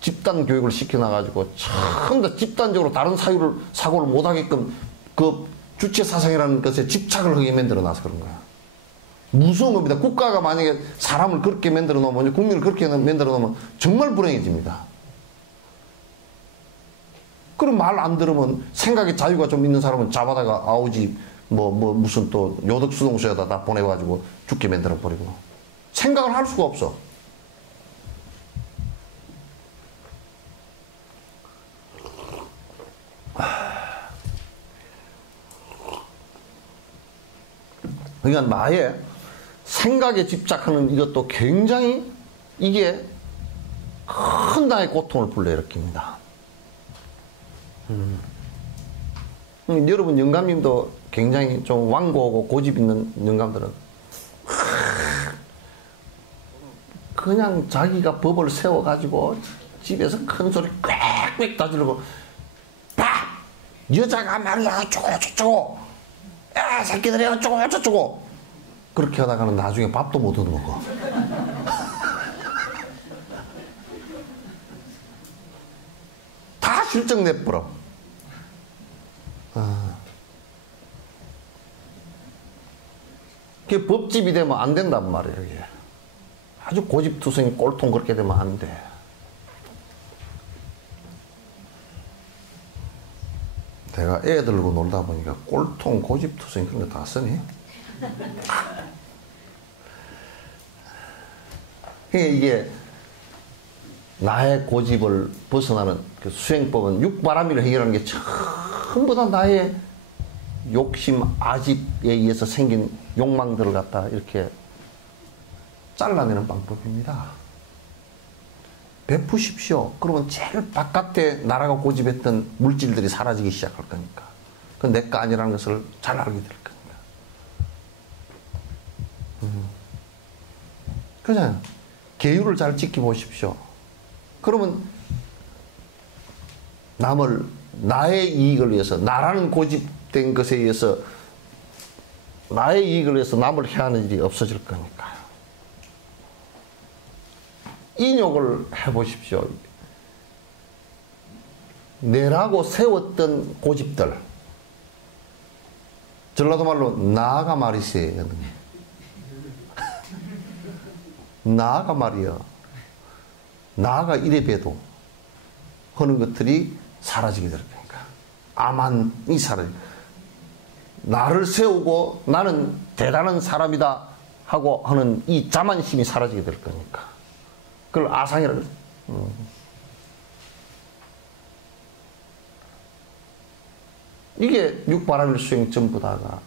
집단 교육을 시켜놔가지고 전부 다 집단적으로 다른 사고를 못하게끔 그 주체 사상이라는 것에 집착을 하게 만들어 놔서 그런 거야. 무서운 겁니다. 국가가 만약에 사람을 그렇게 만들어 놓으면, 국민을 그렇게 만들어 놓으면 정말 불행해집니다. 그럼 말 안 들으면 생각의 자유가 좀 있는 사람은 잡아다가 아우지 무슨 또 요덕수동소에다 다 보내가지고 죽게 만들어 버리고 생각을 할 수가 없어. 그러니까 나의 생각에 집착하는 이것도 굉장히 이게 큰 나의 고통을 불러일으킵니다. 여러분 영감님도 굉장히 좀 완고하고 고집 있는 영감들은 그냥 자기가 법을 세워가지고 집에서 큰 소리 꽥꽥 다지르고 봐! 여자가 말이야 어쩌고 야 새끼들이 어쩌고 저쩌고 그렇게 하다가는 나중에 밥도 못 얻어먹어. 다 실적 내버려. 그게 법집이 되면 안 된단 말이에요. 이게. 아주 고집투성이 꼴통 그렇게 되면 안 돼. 내가 애 들고 놀다 보니까 꼴통 고집투성이 그런 거 다 쓰니? 이게 나의 고집을 벗어나는 그 수행법은 육바람이를 해결하는 게 전부 다 나의 욕심, 아집에 의해서 생긴 욕망들을 갖다 이렇게 잘라내는 방법입니다. 베푸십시오. 그러면 제일 바깥에 나라가 고집했던 물질들이 사라지기 시작할 거니까. 그건 내 거 아니라는 것을 잘 알게 될 거니까. 그냥 계율을 잘 지켜보십시오. 그러면 남을 나의 이익을 위해서, 나라는 고집된 것에 의해서 나의 이익을 위해서 남을 해하는 일이 없어질 거니까요. 인욕을 해보십시오. 내라고 세웠던 고집들. 전라도 말로 나가 말이세. 나가 말이야. 나가 이래 봬도 하는 것들이 사라지게 될 거니까. 아만이 사라져. 나를 세우고 나는 대단한 사람이다 하고 하는 이 자만심이 사라지게 될 거니까. 그걸 아상이라고 해요. 이게 육바람일 수행 전부 다가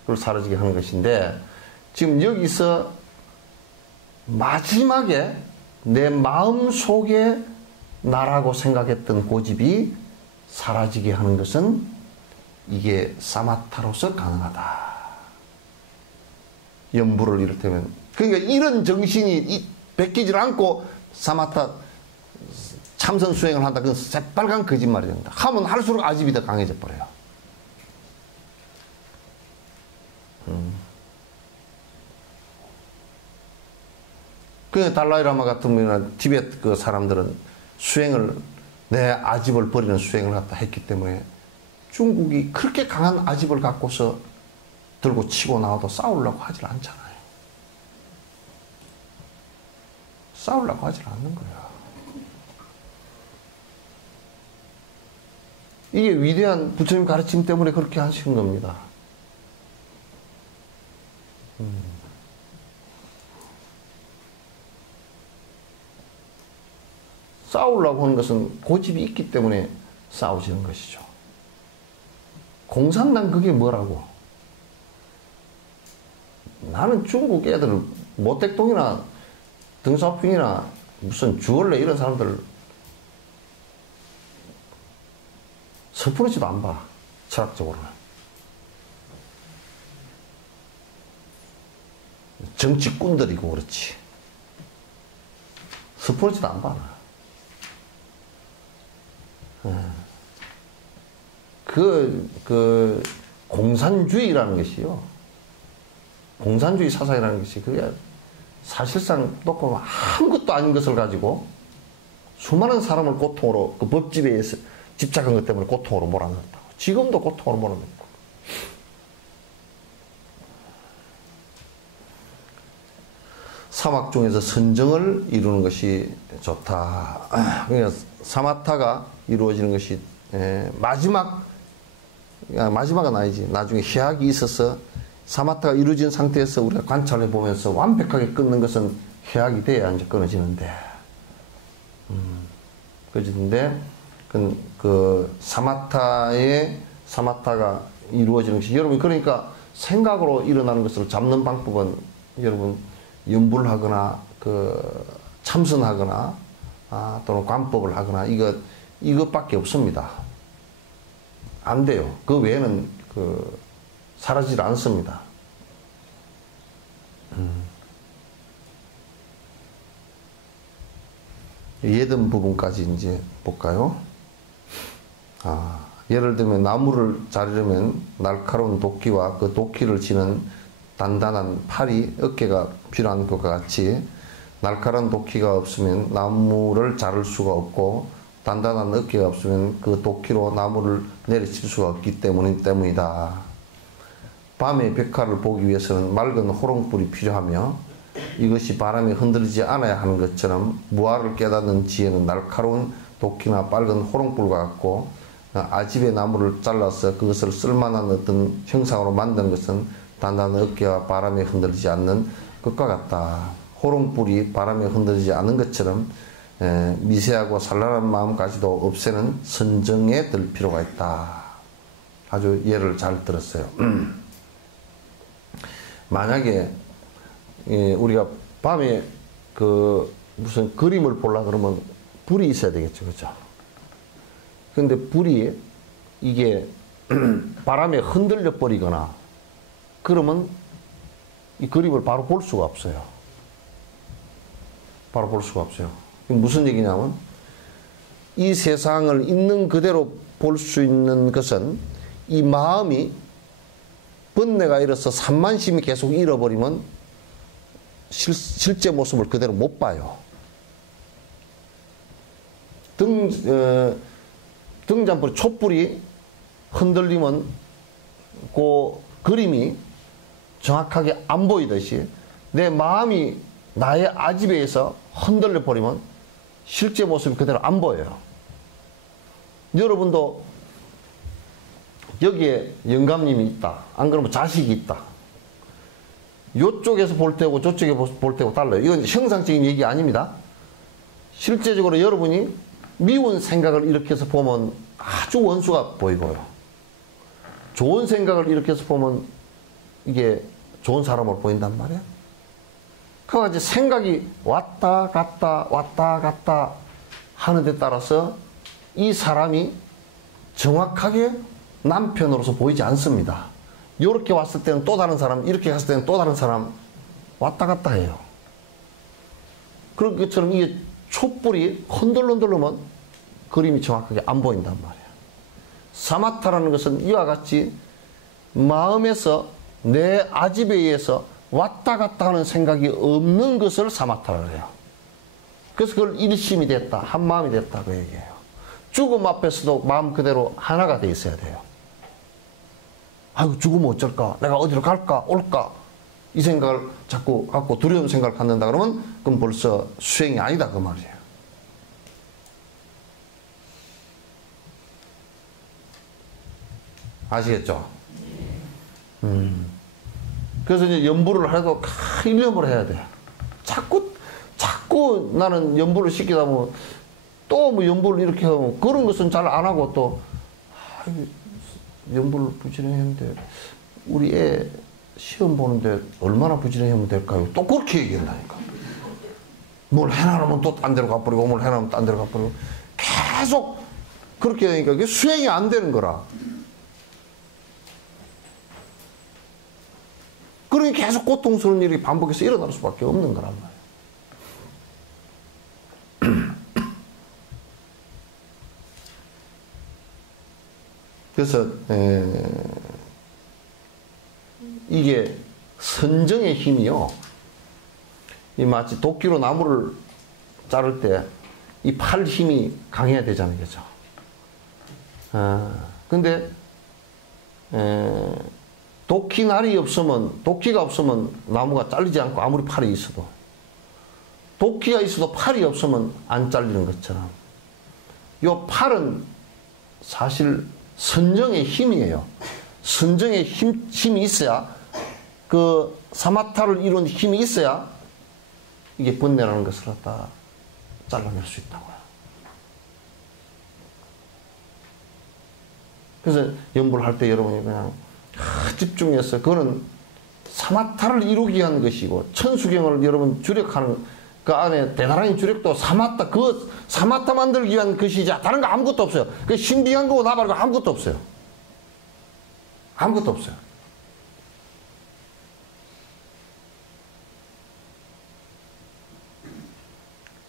그걸 사라지게 하는 것인데, 지금 여기서 마지막에 내 마음 속에 나라고 생각했던 고집이 사라지게 하는 것은 이게 사마타로서 가능하다. 염불을 이를테면, 그러니까 이런 정신이 베끼질 않고 사마타 참선 수행을 한다. 그건 새빨간 거짓말이 된다. 하면 할수록 아집이 더 강해져 버려요. 그 달라이라마 같은 티베트 그 사람들은 수행을, 내 아집을 버리는 수행을 갖다 했기 때문에 중국이 그렇게 강한 아집을 갖고서 들고 치고 나와도 싸우려고 하질 않잖아요. 싸우려고 하질 않는 거야. 이게 위대한 부처님 가르침 때문에 그렇게 하시는 겁니다. 싸우려고 하는 것은 고집이 있기 때문에 싸우지는 것이죠. 공산당 그게 뭐라고? 나는 중국 애들 모택동이나 등사풍이나 무슨 주얼레 이런 사람들 섣부르지도 안 봐. 철학적으로는. 정치꾼들이고 그렇지. 섣부르지도 안 봐. 공산주의라는 것이요. 공산주의 사상이라는 것이 그게 사실상 놓고 보면 아무것도 아닌 것을 가지고 수많은 사람을 고통으로 그 법집에 의해서 집착한 것 때문에 고통으로 몰아넣었다고. 지금도 고통으로 몰아넣고. 사막 중에서 선정을 이루는 것이 좋다. 그러니까 사마타가 이루어지는 것이 마지막은 아니지. 나중에 희학이 있어서 사마타가 이루어진 상태에서 우리가 관찰해 보면서 완벽하게 끊는 것은 희학이 돼야 이제 끊어지는데. 끊어지는데 그 사마타가 이루어지는 것이, 여러분 그러니까 생각으로 일어나는 것을 잡는 방법은 여러분 염불하거나 참선하거나 또는 관법을 하거나 이것밖에 없습니다. 안 돼요. 그 외에는 사라지지 않습니다. 예든 부분까지 이제 볼까요? 예를 들면 나무를 자르려면 날카로운 도끼와 그 도끼를 지는 단단한 팔이, 어깨가 필요한 것과 같이 날카로운 도끼가 없으면 나무를 자를 수가 없고 단단한 어깨가 없으면 그 도끼로 나무를 내리칠 수가 없기 때문이다. 밤의 벽화를 보기 위해서는 맑은 호롱불이 필요하며 이것이 바람에 흔들리지 않아야 하는 것처럼 무아를 깨닫는 지혜는 날카로운 도끼나 빨간 호롱불과 같고 아집의 나무를 잘라서 그것을 쓸만한 어떤 형상으로 만드는 것은 단단한 어깨와 바람에 흔들리지 않는 것과 같다. 호롱불이 바람에 흔들리지 않는 것처럼 미세하고 산란한 마음까지도 없애는 선정에 들 필요가 있다. 아주 예를 잘 들었어요. 만약에 우리가 밤에 무슨 그림을 보려 그러면 불이 있어야 되겠죠, 그렇죠? 근데 불이 이게 바람에 흔들려 버리거나 그러면 이 그림을 바로 볼 수가 없어요. 바로 볼 수가 없어요. 무슨 얘기냐면 이 세상을 있는 그대로 볼 수 있는 것은 이 마음이 번뇌가 일어서 산만심이 계속 잃어버리면 실제 모습을 그대로 못 봐요. 등잔불 촛불이 흔들리면 그 그림이 정확하게 안 보이듯이 내 마음이 나의 아집에 의해서 흔들려 버리면 실제 모습이 그대로 안 보여요. 여러분도 여기에 영감님이 있다. 안 그러면 자식이 있다. 이쪽에서 볼 때고 저쪽에 볼 때고 달라요. 이건 형상적인 얘기 아닙니다. 실제적으로 여러분이 미운 생각을 일으켜서 보면 아주 원수가 보이고요. 좋은 생각을 일으켜서 보면 이게 좋은 사람으로 보인단 말이에요. 그러니까 생각이 왔다 갔다 하는 데 따라서 이 사람이 정확하게 남편으로서 보이지 않습니다. 이렇게 왔을 때는 또 다른 사람, 이렇게 갔을 때는 또 다른 사람 왔다 갔다 해요. 그런 것처럼 이게 촛불이 흔들면 그림이 정확하게 안 보인단 말이에요. 사마타라는 것은 이와 같이 마음에서 내 아집에 의해서 왔다 갔다 하는 생각이 없는 것을 사마타를 해요. 그래서 그걸 일심이 됐다, 한 마음이 됐다 그 얘기예요. 죽음 앞에서도 마음 그대로 하나가 돼 있어야 돼요. 아이고 죽으면 어쩔까? 내가 어디로 갈까? 올까? 이 생각을 자꾸 갖고 두려움 생각을 갖는다 그러면 그건 벌써 수행이 아니다 그 말이에요. 아시겠죠? 그래서 이제 연부를 해도 일념을 해야 돼. 자꾸 나는 연부를 시키다 보면 또 뭐 연부를 이렇게 하면 그런 것은 잘 안 하고 또 연부를 부지런했는데 우리 애 시험 보는데 얼마나 부지런히 하면 될까요? 또 그렇게 얘기한다니까. 뭘 해놔놓으면 또 딴 데로 가버리고 뭘 해놔놓으면 딴 데로 가버리고 계속 그렇게 되니까 그게 수행이 안 되는 거라. 그러니 계속 고통스러운 일이 반복해서 일어날 수밖에 없는 거란 말이에요. 그래서 이게 선정의 힘이요. 이 마치 도끼로 나무를 자를 때 이 팔 힘이 강해야 되잖아요, 그죠? 근데 도끼가 없으면 나무가 잘리지 않고 아무리 팔이 있어도 도끼가 있어도 팔이 없으면 안 잘리는 것처럼 요 팔은 사실 선정의 힘이에요. 선정의 힘이 있어야 그 사마타를 이룬 힘이 있어야 이게 번뇌라는 것을 갖다 잘라낼 수 있다고요. 그래서 연부를 할 때 여러분이 그냥 집중해서 그거는 사마타를 이루기 위한 것이고 천수경을 여러분 주력하는 그 안에 대단한 주력도 사마타 그 사마타 만들기 위한 것이지 다른 거 아무것도 없어요. 그 신비한 거고 나발고 아무것도 없어요. 아무것도 없어요.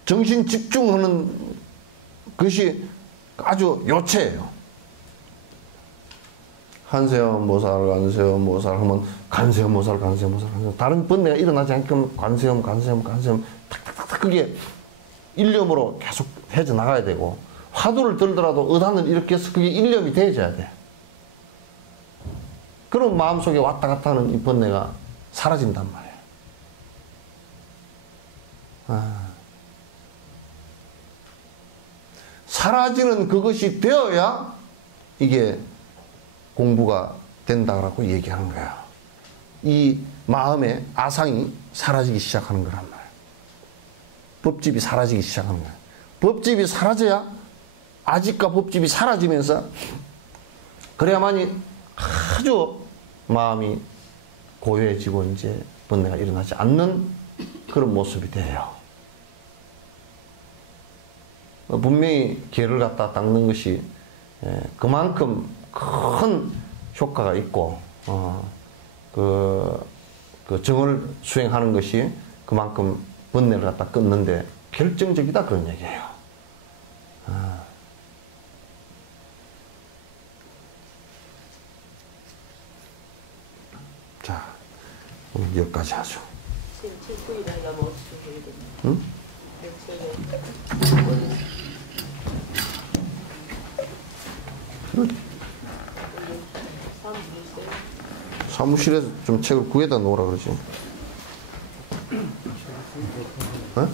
정신 집중하는 것이 아주 요체예요. 간세음모살 하면 간세음모살 다른 번뇌가 일어나지 않게끔 간세음 탁탁탁 그게 일념으로 계속 해져 나가야 되고 화두를 들더라도 의단을 이렇게 해서 그게 일념이 되어져야 돼. 그럼 마음속에 왔다 갔다 하는 이 번뇌가 사라진단 말이에요. 사라지는 그것이 되어야 이게 공부가 된다라고 얘기하는 거야. 이 마음의 아상이 사라지기 시작하는 거란 말이야. 법집이 사라지기 시작하는 거야. 법집이 사라져야 아직과 법집이 사라지면서 그래야만이 아주 마음이 고요해지고 이제 번뇌가 일어나지 않는 그런 모습이 돼요. 분명히 개를 갖다 닦는 것이 그만큼 큰 효과가 있고 그 정을 수행하는 것이 그만큼 번뇌를 갖다 끊는데 결정적이다 그런 얘기예요. 자, 오늘 여기까지 하죠. 응? 사무실에서 좀 책을 구해다 놓으라 그러지. 어?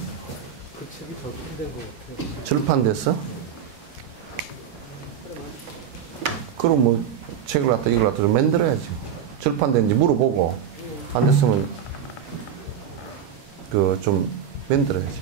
그 책이 더 큰데 것 같아요. 절판됐어? 그럼 뭐 책을 갖다 이걸 갖다 좀 만들어야지. 절판된지 물어보고 안 됐으면 그 좀 만들어야지.